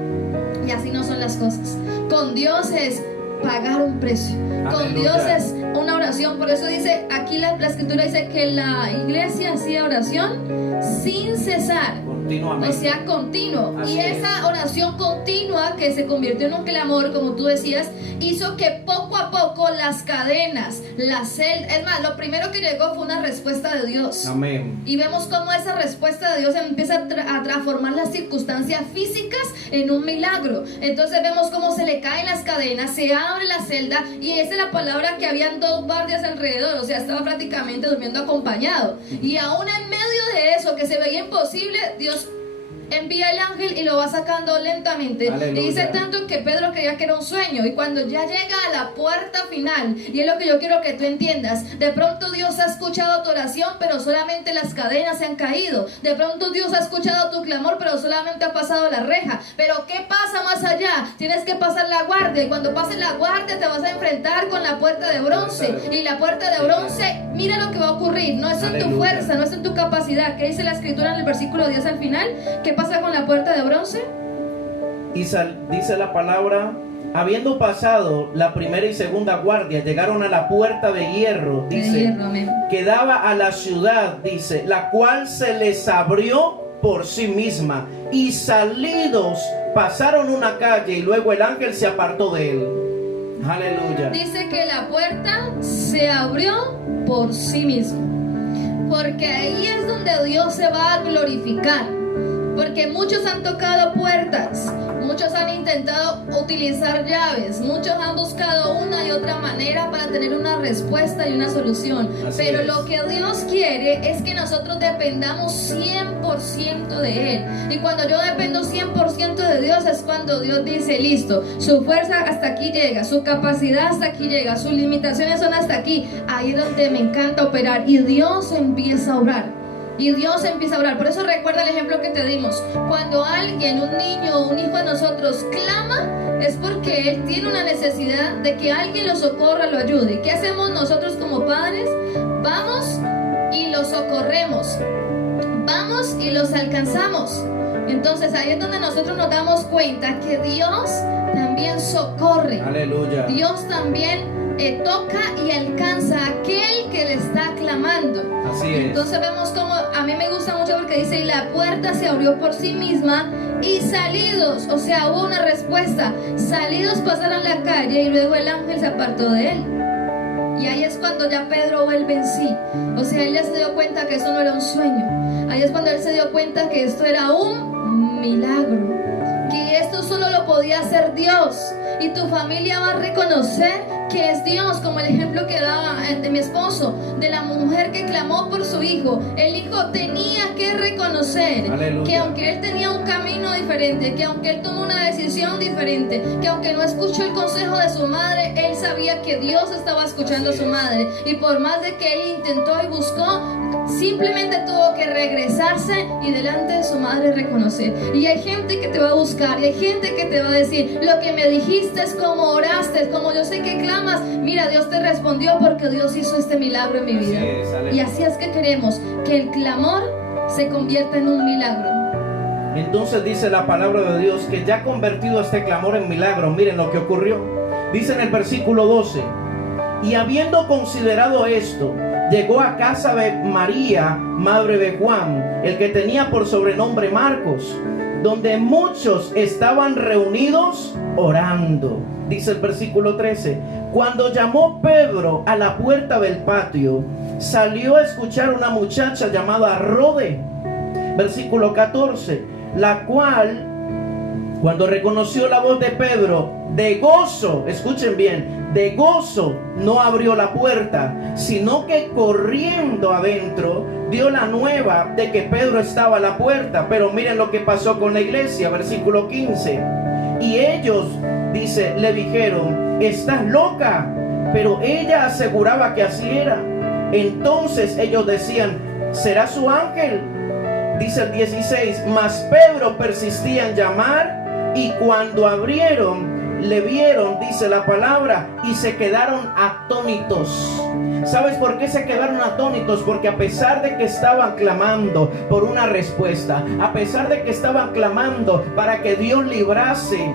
Y así no son las cosas. Con Dios es pagar un precio. Con Dios es una oración. Por eso dice aquí la escritura dice que la iglesia hacía oración sin cesar. O sea, continuo. Así y esa oración continua, que se convirtió en un clamor, como tú decías, hizo que poco a poco las cadenas, la celda, es más, lo primero que llegó fue una respuesta de Dios. Amén. Y vemos cómo esa respuesta de Dios empieza a transformar las circunstancias físicas en un milagro. Entonces vemos cómo se le caen las cadenas, se abre la celda, y esa es la palabra que habían 2 guardias alrededor. O sea, estaba prácticamente durmiendo acompañado. Y aún en medio de eso, que se veía imposible, Dios envía el ángel y lo va sacando lentamente. Aleluya. Y dice tanto que Pedro creía que era un sueño, y cuando ya llega a la puerta final, y es lo que yo quiero que tú entiendas, de pronto Dios ha escuchado tu oración, pero solamente las cadenas se han caído. De pronto Dios ha escuchado tu clamor, pero solamente ha pasado la reja. Pero ¿qué pasa más allá? Tienes que pasar la guardia, y cuando pases la guardia te vas a enfrentar con la puerta de bronce. Y la puerta de bronce, mira lo que va a ocurrir. No es en tu fuerza, no es en tu capacidad. ¿Qué dice la escritura en el versículo 10 al final? ¿Qué pasa con la puerta de bronce? Y dice la palabra: habiendo pasado la primera y segunda guardia, llegaron a la puerta de hierro, dice, que daba a la ciudad, dice, la cual se les abrió por sí misma, y salidos pasaron una calle y luego el ángel se apartó de él. Aleluya. Dice que la puerta se abrió por sí misma. Porque ahí es donde Dios se va a glorificar. Porque muchos han tocado puertas, muchos han intentado utilizar llaves, muchos han buscado una y otra manera para tener una respuesta y una solución. Pero lo que Dios quiere es que nosotros dependamos 100% de Él. Y cuando yo dependo 100% de Dios es cuando Dios dice, listo, su fuerza hasta aquí llega, su capacidad hasta aquí llega, sus limitaciones son hasta aquí. Ahí es donde me encanta operar y Dios empieza a obrar. Y Dios empieza a orar. Por eso recuerda el ejemplo que te dimos. Cuando alguien, un niño o un hijo de nosotros clama, es porque él tiene una necesidad de que alguien lo socorra, lo ayude. ¿Y qué hacemos nosotros como padres? Vamos y los socorremos. Vamos y los alcanzamos. Entonces ahí es donde nosotros nos damos cuenta que Dios también socorre. Aleluya. Dios también toca y alcanza a aquel que le está clamando. Así es. Entonces vemos como, a mí me gusta mucho porque dice, y la puerta se abrió por sí misma y salidos, o sea, hubo una respuesta. Salidos pasaron la calle y luego el ángel se apartó de él. Y ahí es cuando ya Pedro vuelve en sí. O sea, él ya se dio cuenta que eso no era un sueño. Ahí es cuando él se dio cuenta que esto era un milagro. Que esto solo lo podía hacer Dios. Y tu familia va a reconocer que es Dios, como el ejemplo que daba de mi esposo, de la mujer que clamó por su hijo. El hijo tenía que reconocer, aleluya, que aunque él tenía un camino diferente, que aunque él tomó una decisión diferente, que aunque no escuchó el consejo de su madre, él sabía que Dios estaba escuchando a su madre. Y por más de que él intentó y buscó, simplemente tuvo que regresarse y delante de su madre reconocer. Y hay gente que te va a buscar, y hay gente que te va a decir, lo que me dijiste es como oraste, como yo sé que clamas, mira, Dios te respondió porque Dios hizo este milagro en mi vida. Y así es que queremos que el clamor se convierta en un milagro. Entonces dice la palabra de Dios que ya convertido este clamor en milagro, miren lo que ocurrió. Dice en el versículo 12, y habiendo considerado esto, llegó a casa de María, madre de Juan, el que tenía por sobrenombre Marcos, donde muchos estaban reunidos orando. Dice el versículo 13, cuando llamó Pedro a la puerta del patio, salió a escuchar una muchacha llamada Rode. Versículo 14, la cual, cuando reconoció la voz de Pedro, de gozo, escuchen bien, de gozo no abrió la puerta, sino que corriendo adentro dio la nueva de que Pedro estaba a la puerta. Pero miren lo que pasó con la iglesia, versículo 15. Y ellos, dice, le dijeron, estás loca. Pero ella aseguraba que así era. Entonces ellos decían, ¿será su ángel? Dice el 16, mas Pedro persistía en llamar, y cuando abrieron, le vieron, dice la palabra, y se quedaron atónitos. ¿Sabes por qué se quedaron atónitos? Porque a pesar de que estaban clamando por una respuesta, a pesar de que estaban clamando para que Dios librase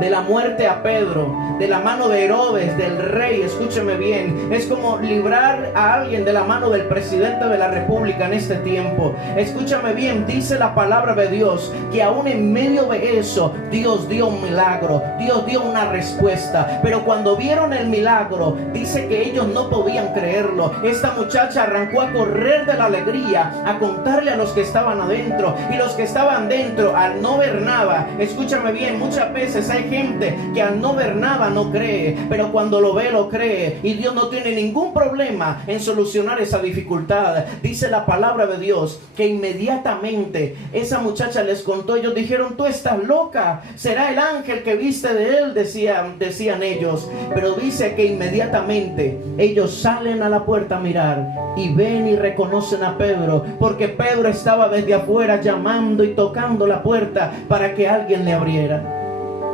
de la muerte a Pedro, de la mano de Herodes, del rey, escúcheme bien, es como librar a alguien de la mano del presidente de la república en este tiempo. Escúchame bien, dice la palabra de Dios que aún en medio de eso Dios dio un milagro, Dios dio una respuesta. Pero cuando vieron el milagro, dice que ellos no podían creerlo. Esta muchacha arrancó a correr de la alegría, a contarle a los que estaban adentro, y los que estaban dentro, al no ver nada, escúchame bien, muchas veces hay gente que al no ver nada no cree, pero cuando lo ve lo cree, y Dios no tiene ningún problema en solucionar esa dificultad. Dice la palabra de Dios que inmediatamente esa muchacha les contó. Ellos dijeron, tú estás loca, será el ángel que viste de él, decían ellos. Pero dice que inmediatamente ellos salen a la puerta a mirar y ven y reconocen a Pedro, porque Pedro estaba desde afuera llamando y tocando la puerta para que alguien le abriera.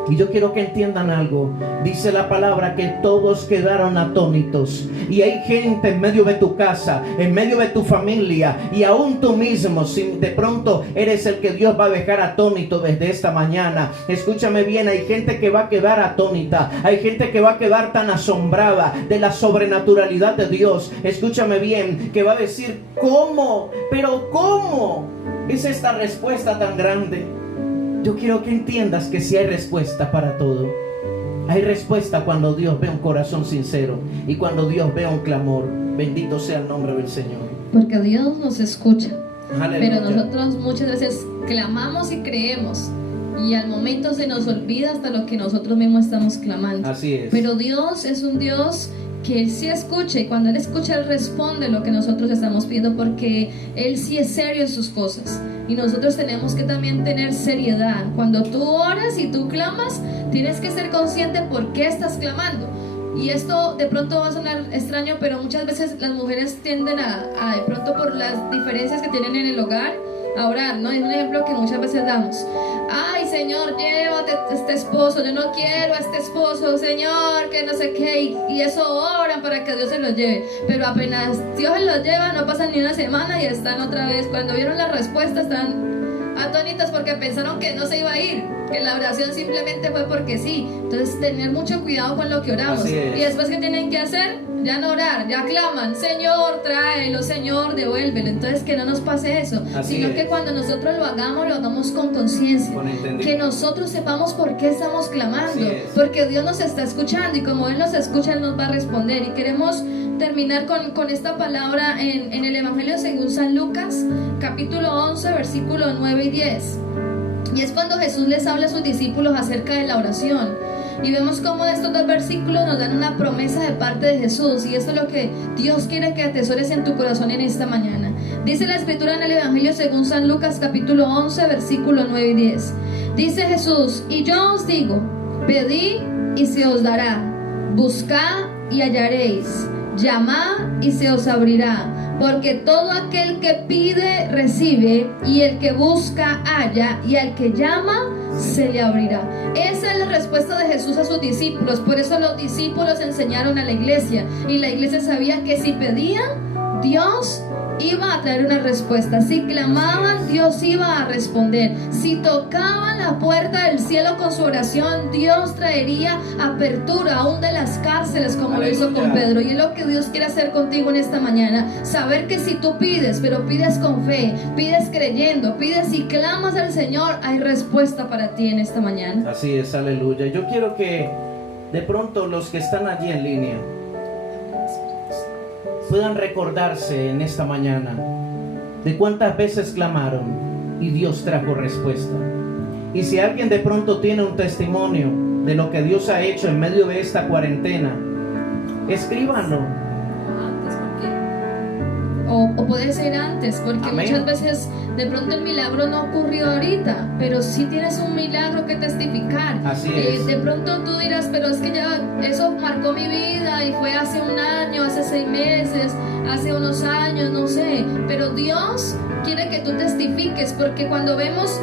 Y yo quiero que entiendan algo. Dice la palabra que todos quedaron atónitos. Y hay gente en medio de tu casa, en medio de tu familia, y aún tú mismo, si de pronto eres el que Dios va a dejar atónito desde esta mañana, escúchame bien, hay gente que va a quedar atónita. Hay gente que va a quedar tan asombrada de la sobrenaturalidad de Dios. Escúchame bien, que va a decir, ¿cómo? ¿Pero cómo es esta respuesta tan grande? Yo quiero que entiendas que sí hay respuesta para todo. Hay respuesta cuando Dios ve un corazón sincero y cuando Dios ve un clamor. Bendito sea el nombre del Señor. Porque Dios nos escucha. Aleluya. Pero nosotros muchas veces clamamos y creemos, y al momento se nos olvida hasta lo que nosotros mismos estamos clamando. Así es. Pero Dios es un Dios que Él sí escucha, y cuando Él escucha, Él responde lo que nosotros estamos pidiendo, porque Él sí es serio en sus cosas. Y nosotros tenemos que también tener seriedad. Cuando tú oras y tú clamas, tienes que ser consciente por qué estás clamando. Y esto de pronto va a sonar extraño, pero muchas veces las mujeres tienden a de pronto por las diferencias que tienen en el hogar, a orar, ¿no? Es un ejemplo que muchas veces damos. Ay, Señor, llévate a este esposo, yo no quiero a este esposo, Señor, que no sé qué, y eso oran para que Dios se los lleve. Pero apenas Dios se los lleva, no pasa ni una semana y están otra vez. Cuando vieron la respuesta, están atónitas porque pensaron que no se iba a ir, que la oración simplemente fue porque sí. Entonces, tener mucho cuidado con lo que oramos. Así es. Y después, ¿qué tienen que hacer? Ya no orar, ya claman, Señor, tráelo, Señor, devuélvelo. Entonces, que no nos pase eso, Así sino es. que cuando nosotros lo hagamos con conciencia, Con entendimiento. que nosotros sepamos por qué estamos clamando, Así es. porque Dios nos está escuchando, y como Él nos escucha, Él nos va a responder. Y queremos terminar con esta palabra en el Evangelio según San Lucas, capítulo 11, versículos 9 y 10. Y es cuando Jesús les habla a sus discípulos acerca de la oración. Y vemos cómo estos dos versículos nos dan una promesa de parte de Jesús. Y esto es lo que Dios quiere que atesores en tu corazón en esta mañana. Dice la Escritura en el Evangelio según San Lucas, capítulo 11, versículos 9 y 10. Dice Jesús: y yo os digo, pedid y se os dará, buscad y hallaréis, llamad y se os abrirá. Porque todo aquel que pide, recibe, y el que busca, halla, y al que llama, se le abrirá. Esa es la respuesta de Jesús a sus discípulos. Por eso los discípulos enseñaron a la iglesia, y la iglesia sabía que si pedían, Dios iba a traer una respuesta. Si clamaban, Dios iba a responder. Si tocaban la puerta del cielo con su oración, Dios traería apertura aún de las cárceles, como lo hizo con Pedro. Y es lo que Dios quiere hacer contigo en esta mañana. Saber que si tú pides, pero pides con fe, pides creyendo, pides y clamas al Señor, hay respuesta para ti en esta mañana. Así es, aleluya. Yo quiero que de pronto los que están allí en línea puedan recordarse en esta mañana de cuántas veces clamaron y Dios trajo respuesta. Y si alguien de pronto tiene un testimonio de lo que Dios ha hecho en medio de esta cuarentena, escríbanlo. O puede ser antes, porque Amén. muchas veces de pronto el milagro no ocurrió ahorita, pero sí tienes un milagro que testificar. Así es. De pronto tú dirás, pero es que ya eso marcó mi vida y fue hace un año, hace 6 meses, hace unos años, no sé. Pero Dios quiere que tú testifiques, porque cuando vemos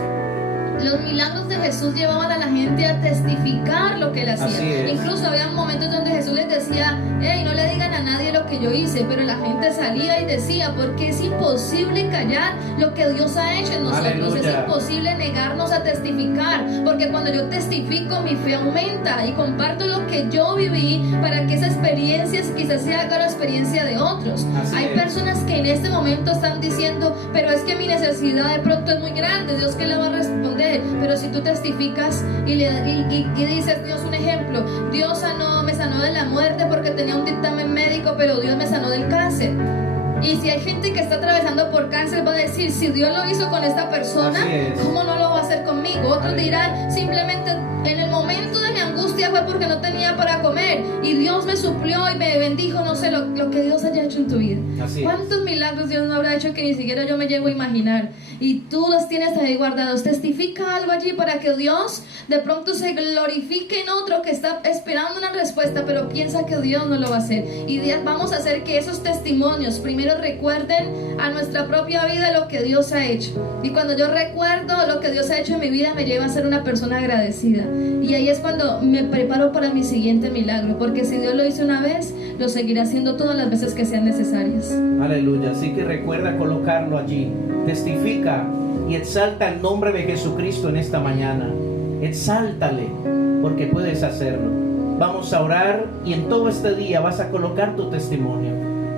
los milagros de Jesús, llevaban a la gente a testificar lo que Él hacía. Así es. Incluso había momentos donde Jesús les decía: hey, no le digan a nadie lo que yo hice, pero la gente salía y decía, porque es imposible callar lo que Dios ha hecho en nosotros. Aleluya. Es imposible negarnos a testificar, porque cuando yo testifico, mi fe aumenta y comparto lo que yo viví para que esa experiencia quizás sea la experiencia de otros. Así Hay es. personas que en este momento están diciendo, pero es que mi necesidad de pronto es muy grande, Dios, ¿qué le va a responder? Pero si tú testificas y dices, Dios, un ejemplo, Dios me sanó de la muerte porque tenía un dictamen médico, pero Dios me sanó del cáncer. Y si hay gente que está atravesando por cáncer, va a decir, si Dios lo hizo con esta persona, Así es. ¿cómo no lo va a hacer conmigo? Otros Aleluya. dirán, simplemente en el momento de mi angustia fue porque no tenía para comer y Dios me suplió y me bendijo. No sé lo que Dios haya hecho en tu vida. Así es. ¿Cuántos milagros Dios no habrá hecho que ni siquiera yo me llego a imaginar? Y tú los tienes ahí guardados. Testifica algo allí para que Dios de pronto se glorifique en otro que está esperando una respuesta, pero piensa que Dios no lo va a hacer. Y vamos a hacer que esos testimonios primero recuerden a nuestra propia vida lo que Dios ha hecho. Y cuando yo recuerdo lo que Dios ha hecho en mi vida, me lleva a ser una persona agradecida. Y ahí es cuando me preparo para mi siguiente milagro, porque si Dios lo hizo una vez, lo seguirá haciendo todas las veces que sean necesarias. Aleluya. Así que recuerda colocarlo allí. Testifica y exalta el nombre de Jesucristo en esta mañana. Exáltale, porque puedes hacerlo. Vamos a orar y en todo este día vas a colocar tu testimonio,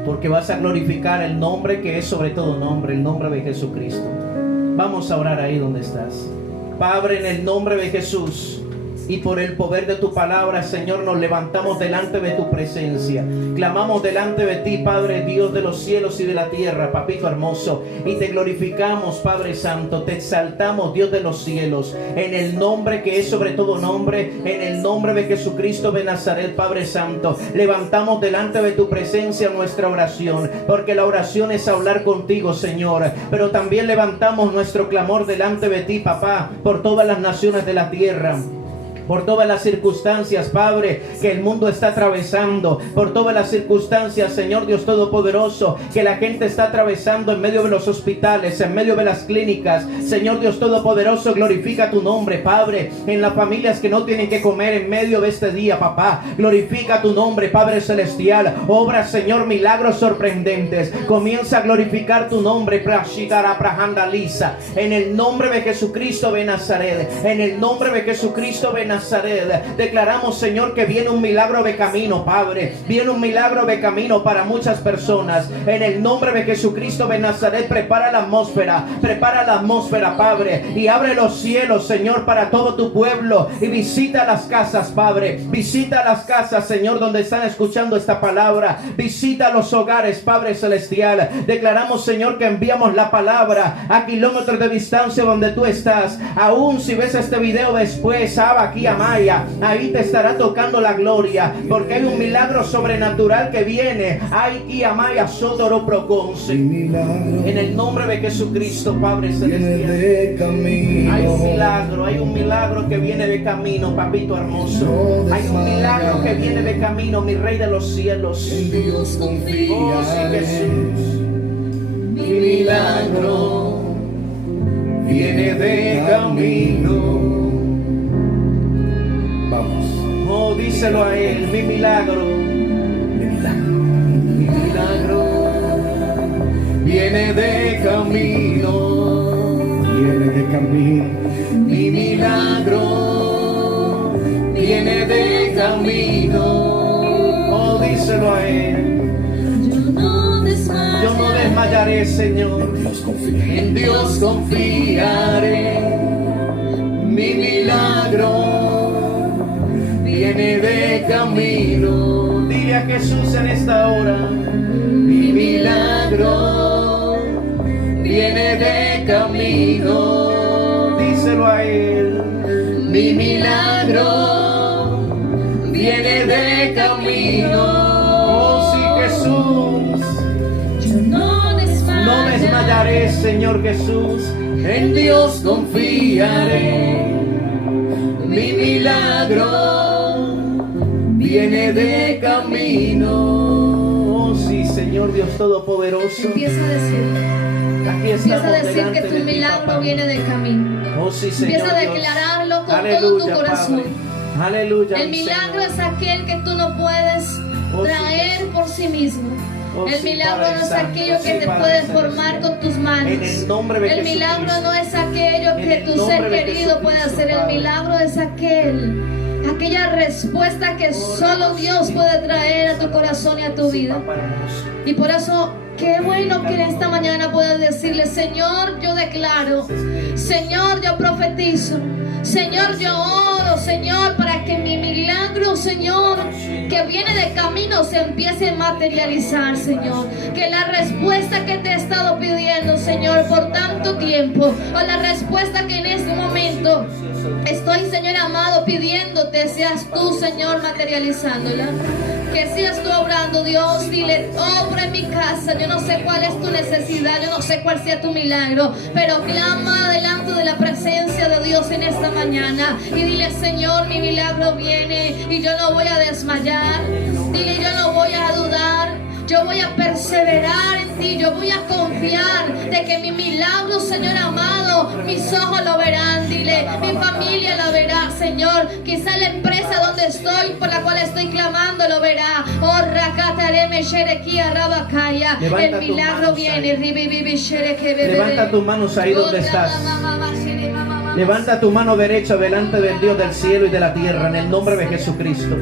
porque vas a glorificar el nombre que es sobre todo nombre, el nombre de Jesucristo. Vamos a orar ahí donde estás. Padre, en el nombre de Jesús y por el poder de tu palabra, Señor, nos levantamos delante de tu presencia. Clamamos delante de ti, Padre, Dios de los cielos y de la tierra, papito hermoso, y te glorificamos, Padre Santo, te exaltamos, Dios de los cielos, en el nombre que es sobre todo nombre, en el nombre de Jesucristo de Nazaret, Padre Santo. Levantamos delante de tu presencia nuestra oración, porque la oración es hablar contigo, Señor, pero también levantamos nuestro clamor delante de ti, papá, por todas las naciones de la tierra, por todas las circunstancias, Padre, que el mundo está atravesando, por todas las circunstancias, Señor Dios Todopoderoso, que la gente está atravesando en medio de los hospitales, en medio de las clínicas. Señor Dios Todopoderoso, glorifica tu nombre, Padre, en las familias que no tienen que comer en medio de este día, papá. Glorifica tu nombre, Padre Celestial. Obra, Señor, milagros sorprendentes. Comienza a glorificar tu nombre, en el nombre de Jesucristo de Nazaret, en el nombre de Jesucristo de Nazaret. Declaramos, Señor, que viene un milagro de camino, Padre. Viene un milagro de camino para muchas personas. En el nombre de Jesucristo de Nazaret, prepara la atmósfera, Padre, y abre los cielos, Señor, para todo tu pueblo, y visita las casas, Padre. Visita las casas, Señor, donde están escuchando esta palabra. Visita los hogares, Padre Celestial. Declaramos, Señor, que enviamos la palabra a kilómetros de distancia donde tú estás. Aún si ves este video después, aquí Amaya, ahí te estará tocando la gloria, porque hay un milagro sobrenatural que viene. Ay, Amaya, Sodoro Proconce. En el nombre de Jesucristo, Padre Celestial. Hay un milagro que viene de camino, papito hermoso. Hay un milagro que viene de camino, mi Rey de los cielos. Dios confía. Oh, sí, Jesús. Mi milagro viene de camino. Oh, díselo a él, mi milagro. Mi milagro viene de camino. Viene de camino. Mi milagro viene de camino. Oh, díselo a él. Yo no desmayaré, Señor. En Dios confiaré. Mi milagro viene de camino. Dile a Jesús en esta hora. Mi milagro viene de camino. Díselo a él. Mi milagro viene de camino. Oh, sí, Jesús. Yo no No desmayaré, Señor Jesús. En Dios confiaré. Mi milagro viene de camino. Oh, sí, Señor Dios Todopoderoso. Empieza a decir. Aquí Empieza estamos a decir delante que de tu ti, milagro papá. viene de camino. Oh, sí, Señor Empieza a Dios. declararlo con todo tu Aleluya, corazón. Padre. Aleluya. El mi milagro Señor. es aquel que tú no puedes Oh, sí, traer Jesús. por sí mismo. Oh, El sí, milagro Padre no es Santo, aquello que sí, te Padre puedes Celestial. formar con tus manos. En el nombre de El milagro Jesucristo. no es aquello En que el tu nombre ser de querido puede Jesucristo, hacer. El Padre. milagro es aquella respuesta que solo Dios puede traer a tu corazón y a tu Sí, vida. papá hermoso. Y por eso, qué bueno que en esta mañana puedas decirle: Señor, yo declaro, Señor, yo profetizo, Señor, yo oro, Señor, para que mi milagro, Señor, que viene de camino, se empiece a materializar, Señor. Que la respuesta que te he estado pidiendo, Señor, por tanto tiempo, o la respuesta que en este momento estoy, Señor amado, pidiéndote, seas tú, Señor, materializándola. Que seas tú obrando, Dios. Dile: obra en mi casa. Yo no sé cuál es tu necesidad, yo no sé cuál sea tu milagro, pero clama delante de la presencia de Dios en esta mañana y dile: Señor, mi milagro viene y yo no voy a desmayar. Dile: yo no voy a dudar, yo voy a perseverar en ti, yo voy a confiar de que mi milagro, Señor amado, mis ojos lo verán. Dile: mi familia lo verá, Señor. Quizá la empresa donde estoy, por la cual estoy clamando, lo verá. Oh, Rakatareme Sherekia Rabakaya. Levanta El milagro tus manos viene. Levanta tus manos ahí donde estás. Levanta tu mano derecha delante del Dios del cielo y de la tierra, en el nombre de Jesucristo.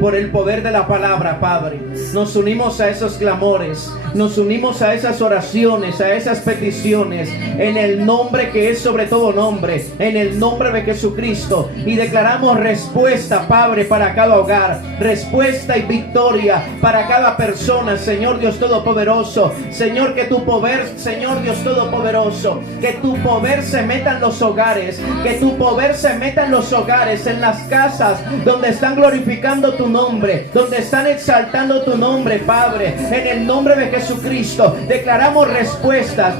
por el poder de la palabra, Padre. Nos unimos a esos clamores, nos unimos a esas oraciones, a esas peticiones, en el nombre que es sobre todo nombre, en el nombre de Jesucristo, y declaramos respuesta, Padre, para cada hogar, respuesta y victoria para cada persona, Señor Dios Todopoderoso. Señor, que tu poder, Señor Dios Todopoderoso, que tu poder se meta en los hogares, que tu poder se meta en los hogares, en las casas donde están glorificando tu nombre, donde están exaltando tu nombre, Padre, en el nombre de Jesucristo. Declaramos respuestas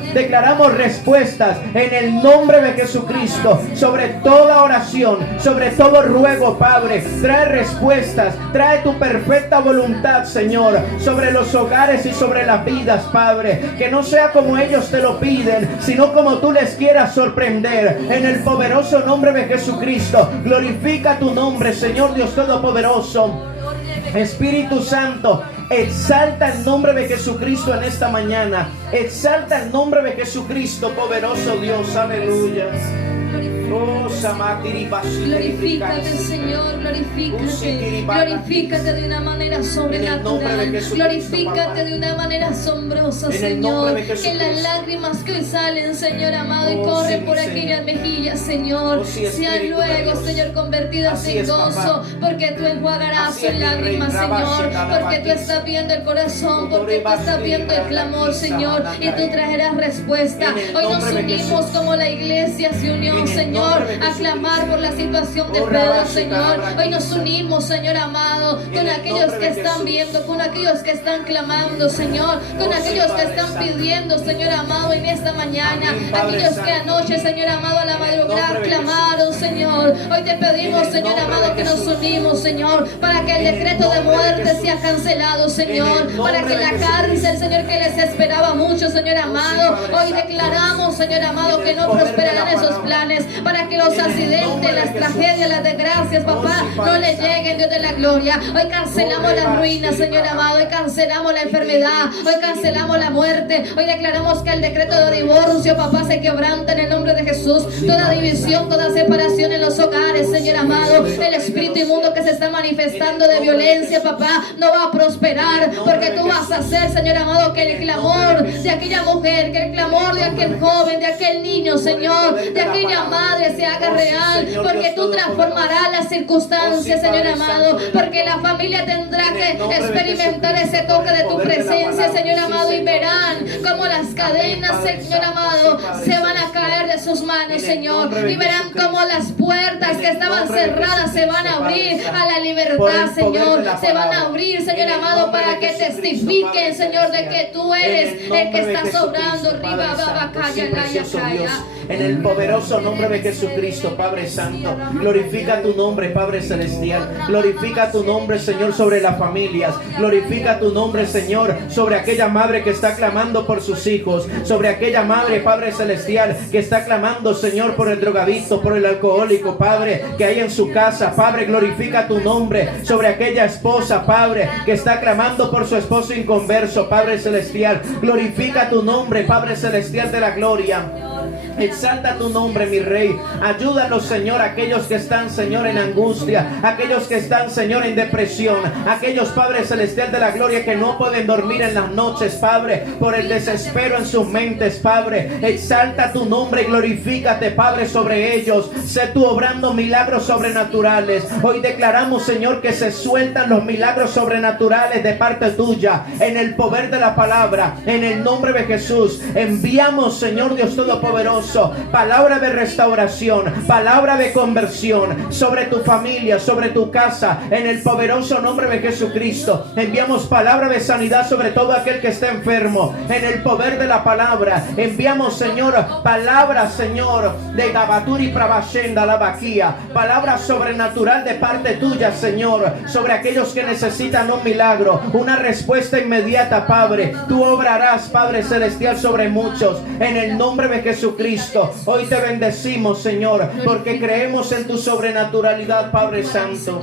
en el nombre de Jesucristo, sobre toda oración, sobre todo ruego, Padre. Trae respuestas, trae tu perfecta voluntad, Señor, sobre los hogares y sobre las vidas, Padre. Que no sea como ellos te lo piden, sino como tú les quieras sorprender, en el poderoso nombre de Jesucristo. Glorifica tu nombre, Señor Dios Todopoderoso. Espíritu Santo, exalta el nombre de Jesucristo en esta mañana. Exalta el nombre de Jesucristo, poderoso Dios. Aleluya. Glorifícate, Señor, glorifícate de una manera sobrenatural, glorifícate de una manera asombrosa, Señor. Que las lágrimas que hoy salen, Señor amado, y corren por aquellas mejillas, Señor, sean luego, Señor, convertidas en gozo, porque tú enjuagarás sus lágrimas, Señor, porque tú estás viendo el corazón, porque tú estás viendo el clamor, Señor, y tú traerás respuesta. Hoy nos unimos como la iglesia se unió, Señor, a clamar por la situación de Pedro, Señor. Hoy nos unimos, Señor amado, con aquellos que están viendo, con aquellos que están clamando, Señor, con aquellos que están pidiendo, Señor amado, en esta mañana, aquellos que anoche, Señor amado, a la madrugada clamaron, Señor. Hoy te pedimos, Señor amado, que nos unimos, Señor, para que el decreto de muerte sea cancelado, Señor, para que la cárcel, Señor, que les esperaba mucho, Señor amado, hoy declaramos, Señor amado, que no prosperarán esos planes, para que los accidentes, las tragedias, las desgracias, papá, no le lleguen, Dios de la gloria. Hoy cancelamos las ruinas, Señor amado. Hoy cancelamos la enfermedad. Hoy cancelamos la muerte. Hoy declaramos que el decreto de divorcio, papá, se quebranta en el nombre de Jesús. Toda división, toda separación en los hogares, Señor amado. El espíritu inmundo que se está manifestando de violencia, papá, no va a prosperar, porque tú vas a hacer, Señor amado, que el clamor de aquella mujer, que el clamor de aquel joven, de aquel niño, Señor, de aquella madre se haga real, porque tú transformarás las circunstancias, Señor amado, porque la familia tendrá que experimentar ese toque de tu presencia, Señor amado, y verán como las cadenas, Señor amado, se van a caer de sus manos, Señor, y verán como las puertas que estaban cerradas se van a abrir a la libertad, Señor, se van a abrir, Señor amado, para que testifiquen, Señor, de que tú eres el que está sobrando. En el poderoso nombre de Jesucristo, Padre Santo, glorifica tu nombre, Padre Celestial. Glorifica tu nombre, Señor, sobre las familias. Glorifica tu nombre, Señor, sobre aquella madre que está clamando por sus hijos, sobre aquella madre, Padre Celestial, que está clamando, Señor, por el drogadicto, por el alcohólico, Padre, que hay en su casa. Padre, glorifica tu nombre sobre aquella esposa, Padre, que está clamando por su esposo inconverso, Padre Celestial. Glorifica tu nombre, Padre Celestial de la gloria. Exalta tu nombre, mi Rey. Ayúdalos, Señor, aquellos que están, Señor, en angustia, aquellos que están, Señor, en depresión, aquellos, Padre Celestial de la gloria, que no pueden dormir en las noches, Padre, por el desespero en sus mentes, Padre. Exalta tu nombre y glorifícate, Padre, sobre ellos. Sé tú obrando milagros sobrenaturales. Hoy declaramos, Señor, que se sueltan los milagros sobrenaturales de parte tuya, en el poder de la palabra, en el nombre de Jesús. Enviamos, Señor Dios Todopoderoso, palabra de restauración, palabra de conversión sobre tu familia, sobre tu casa, en el poderoso nombre de Jesucristo. Enviamos palabra de sanidad sobre todo aquel que está enfermo, en el poder de la palabra. Enviamos, Señor, palabra, Señor, de Gabaturi Prabashenda la Baquía, palabra sobrenatural de parte tuya, Señor, sobre aquellos que necesitan un milagro, una respuesta inmediata, Padre. Tú obrarás, Padre Celestial, sobre muchos, en el nombre de Jesucristo. Hoy te bendecimos, Señor, porque creemos en tu sobrenaturalidad, Padre Santo.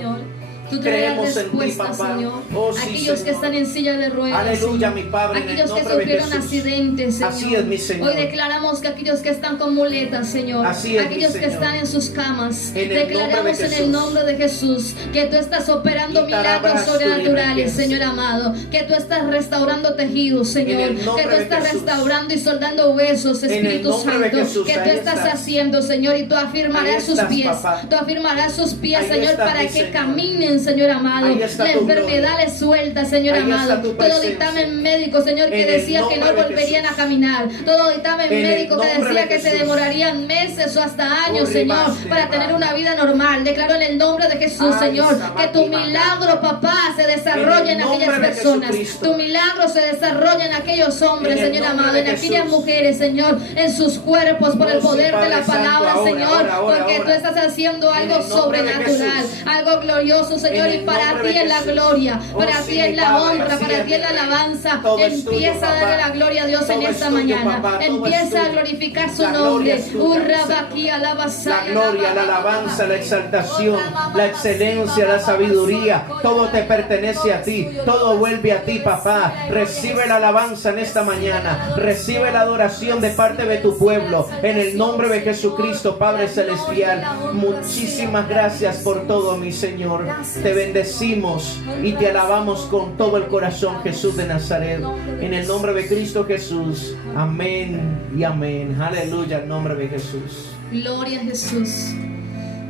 Tú traerás Creemos en ti, respuesta, papá. Señor. Oh, sí, Aquellos que Señor. están en silla de ruedas, Aleluya, Señor. mi Padre, en el Aquellos que nombre de sufrieron Jesús. accidentes, Señor. Así es, mi Señor. Hoy declaramos que aquellos que están con muletas, Señor. Así es, mi aquellos que Señor. están en sus camas, En el declaramos nombre de en el Jesús. nombre de Jesús que tú estás operando milagros sobrenaturales, Señor amado. Que tú estás restaurando tejidos, Señor. En el nombre Que tú de estás Jesús. restaurando y soldando huesos, En el Espíritu nombre de Santo. Jesús, Que tú ahí estás estás. haciendo, Señor. Y tú Ahí afirmarás sus estás, pies. papá. Tú afirmarás sus pies, Ahí Señor, estás, para mi que Señor. caminen, Señor amado. Ahí está La tu enfermedad gloria. es suelta, Señor Ahí está amado. tu Todo presencia. dictamen médico, Señor, que En el decía que no nombre de volverían Jesús. a caminar. Todo dictamen En el médico que nombre decía de que se Jesús. demorarían meses o hasta años, Oh, Señor, ribaste, para ribaste. tener una vida normal. Declaro en el nombre de Jesús, Ay, Señor, que tu Samaki, milagro, papá, se desarrolle en En el aquellas nombre de personas. Jesucristo. Tu milagro se desarrolla en aquellos hombres, En el Señor nombre amado, de en aquellas Jesús. mujeres, Señor, en sus cuerpos por Oh, el sí, poder de Padre la Santo, palabra, ahora, Señor, ahora, porque tú ahora. estás haciendo algo En el nombre de sobrenatural, Jesús. algo glorioso, Señor, En y el para nombre ti de es la Jesús. gloria, Oh, para sí, ti es mi la Padre, honra, así para es, ti es la mi Rey. alabanza. Todo es tuyo, Empieza a darle papá. la gloria a Dios en Todo es esta tuyo, mañana. papá, todo es Empieza a tuyo. glorificar su La gloria nombre. es tuya, mi Urrabaquí, alabasaya, La gloria, la alabanza, la exaltación, la excelencia, la sabiduría, todo te pertenece a ti, todo vuelve a ti, papá. Recibe la alabanza en esta mañana, recibe la adoración de parte de tu pueblo, en el nombre de Jesucristo, Padre Celestial. Muchísimas gracias por todo, mi Señor. Te bendecimos y te alabamos con todo el corazón, Jesús de Nazaret, en el nombre de Cristo Jesús. Amén y amén. Aleluya, en nombre de Jesús. Gloria a Jesús.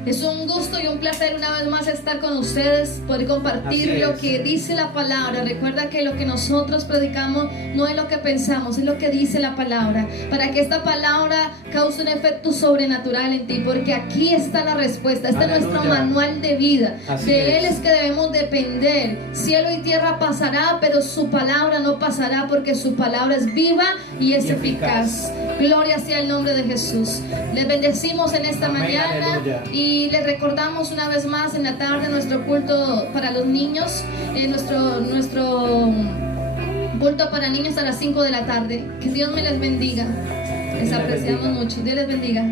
Es un gusto y un placer una vez más estar con ustedes, poder compartir Así lo es. que dice la palabra. Recuerda que lo que nosotros predicamos no es lo que pensamos, es lo que dice la palabra, para que esta palabra cause un efecto sobrenatural en ti, porque aquí está la respuesta. Este es nuestro Aleluya. manual de vida. Así De es. Él es que debemos depender. Cielo y tierra pasará, pero su palabra no pasará, porque su palabra es viva y es Y eficaz. eficaz. Gloria sea el nombre de Jesús. Les bendecimos en esta Amén, mañana aleluya. y les recordamos una vez más en la tarde nuestro culto para los niños, nuestro culto para niños a las 5 de la tarde. Que Dios me les bendiga. Les les apreciamos bendiga. mucho. Dios les bendiga.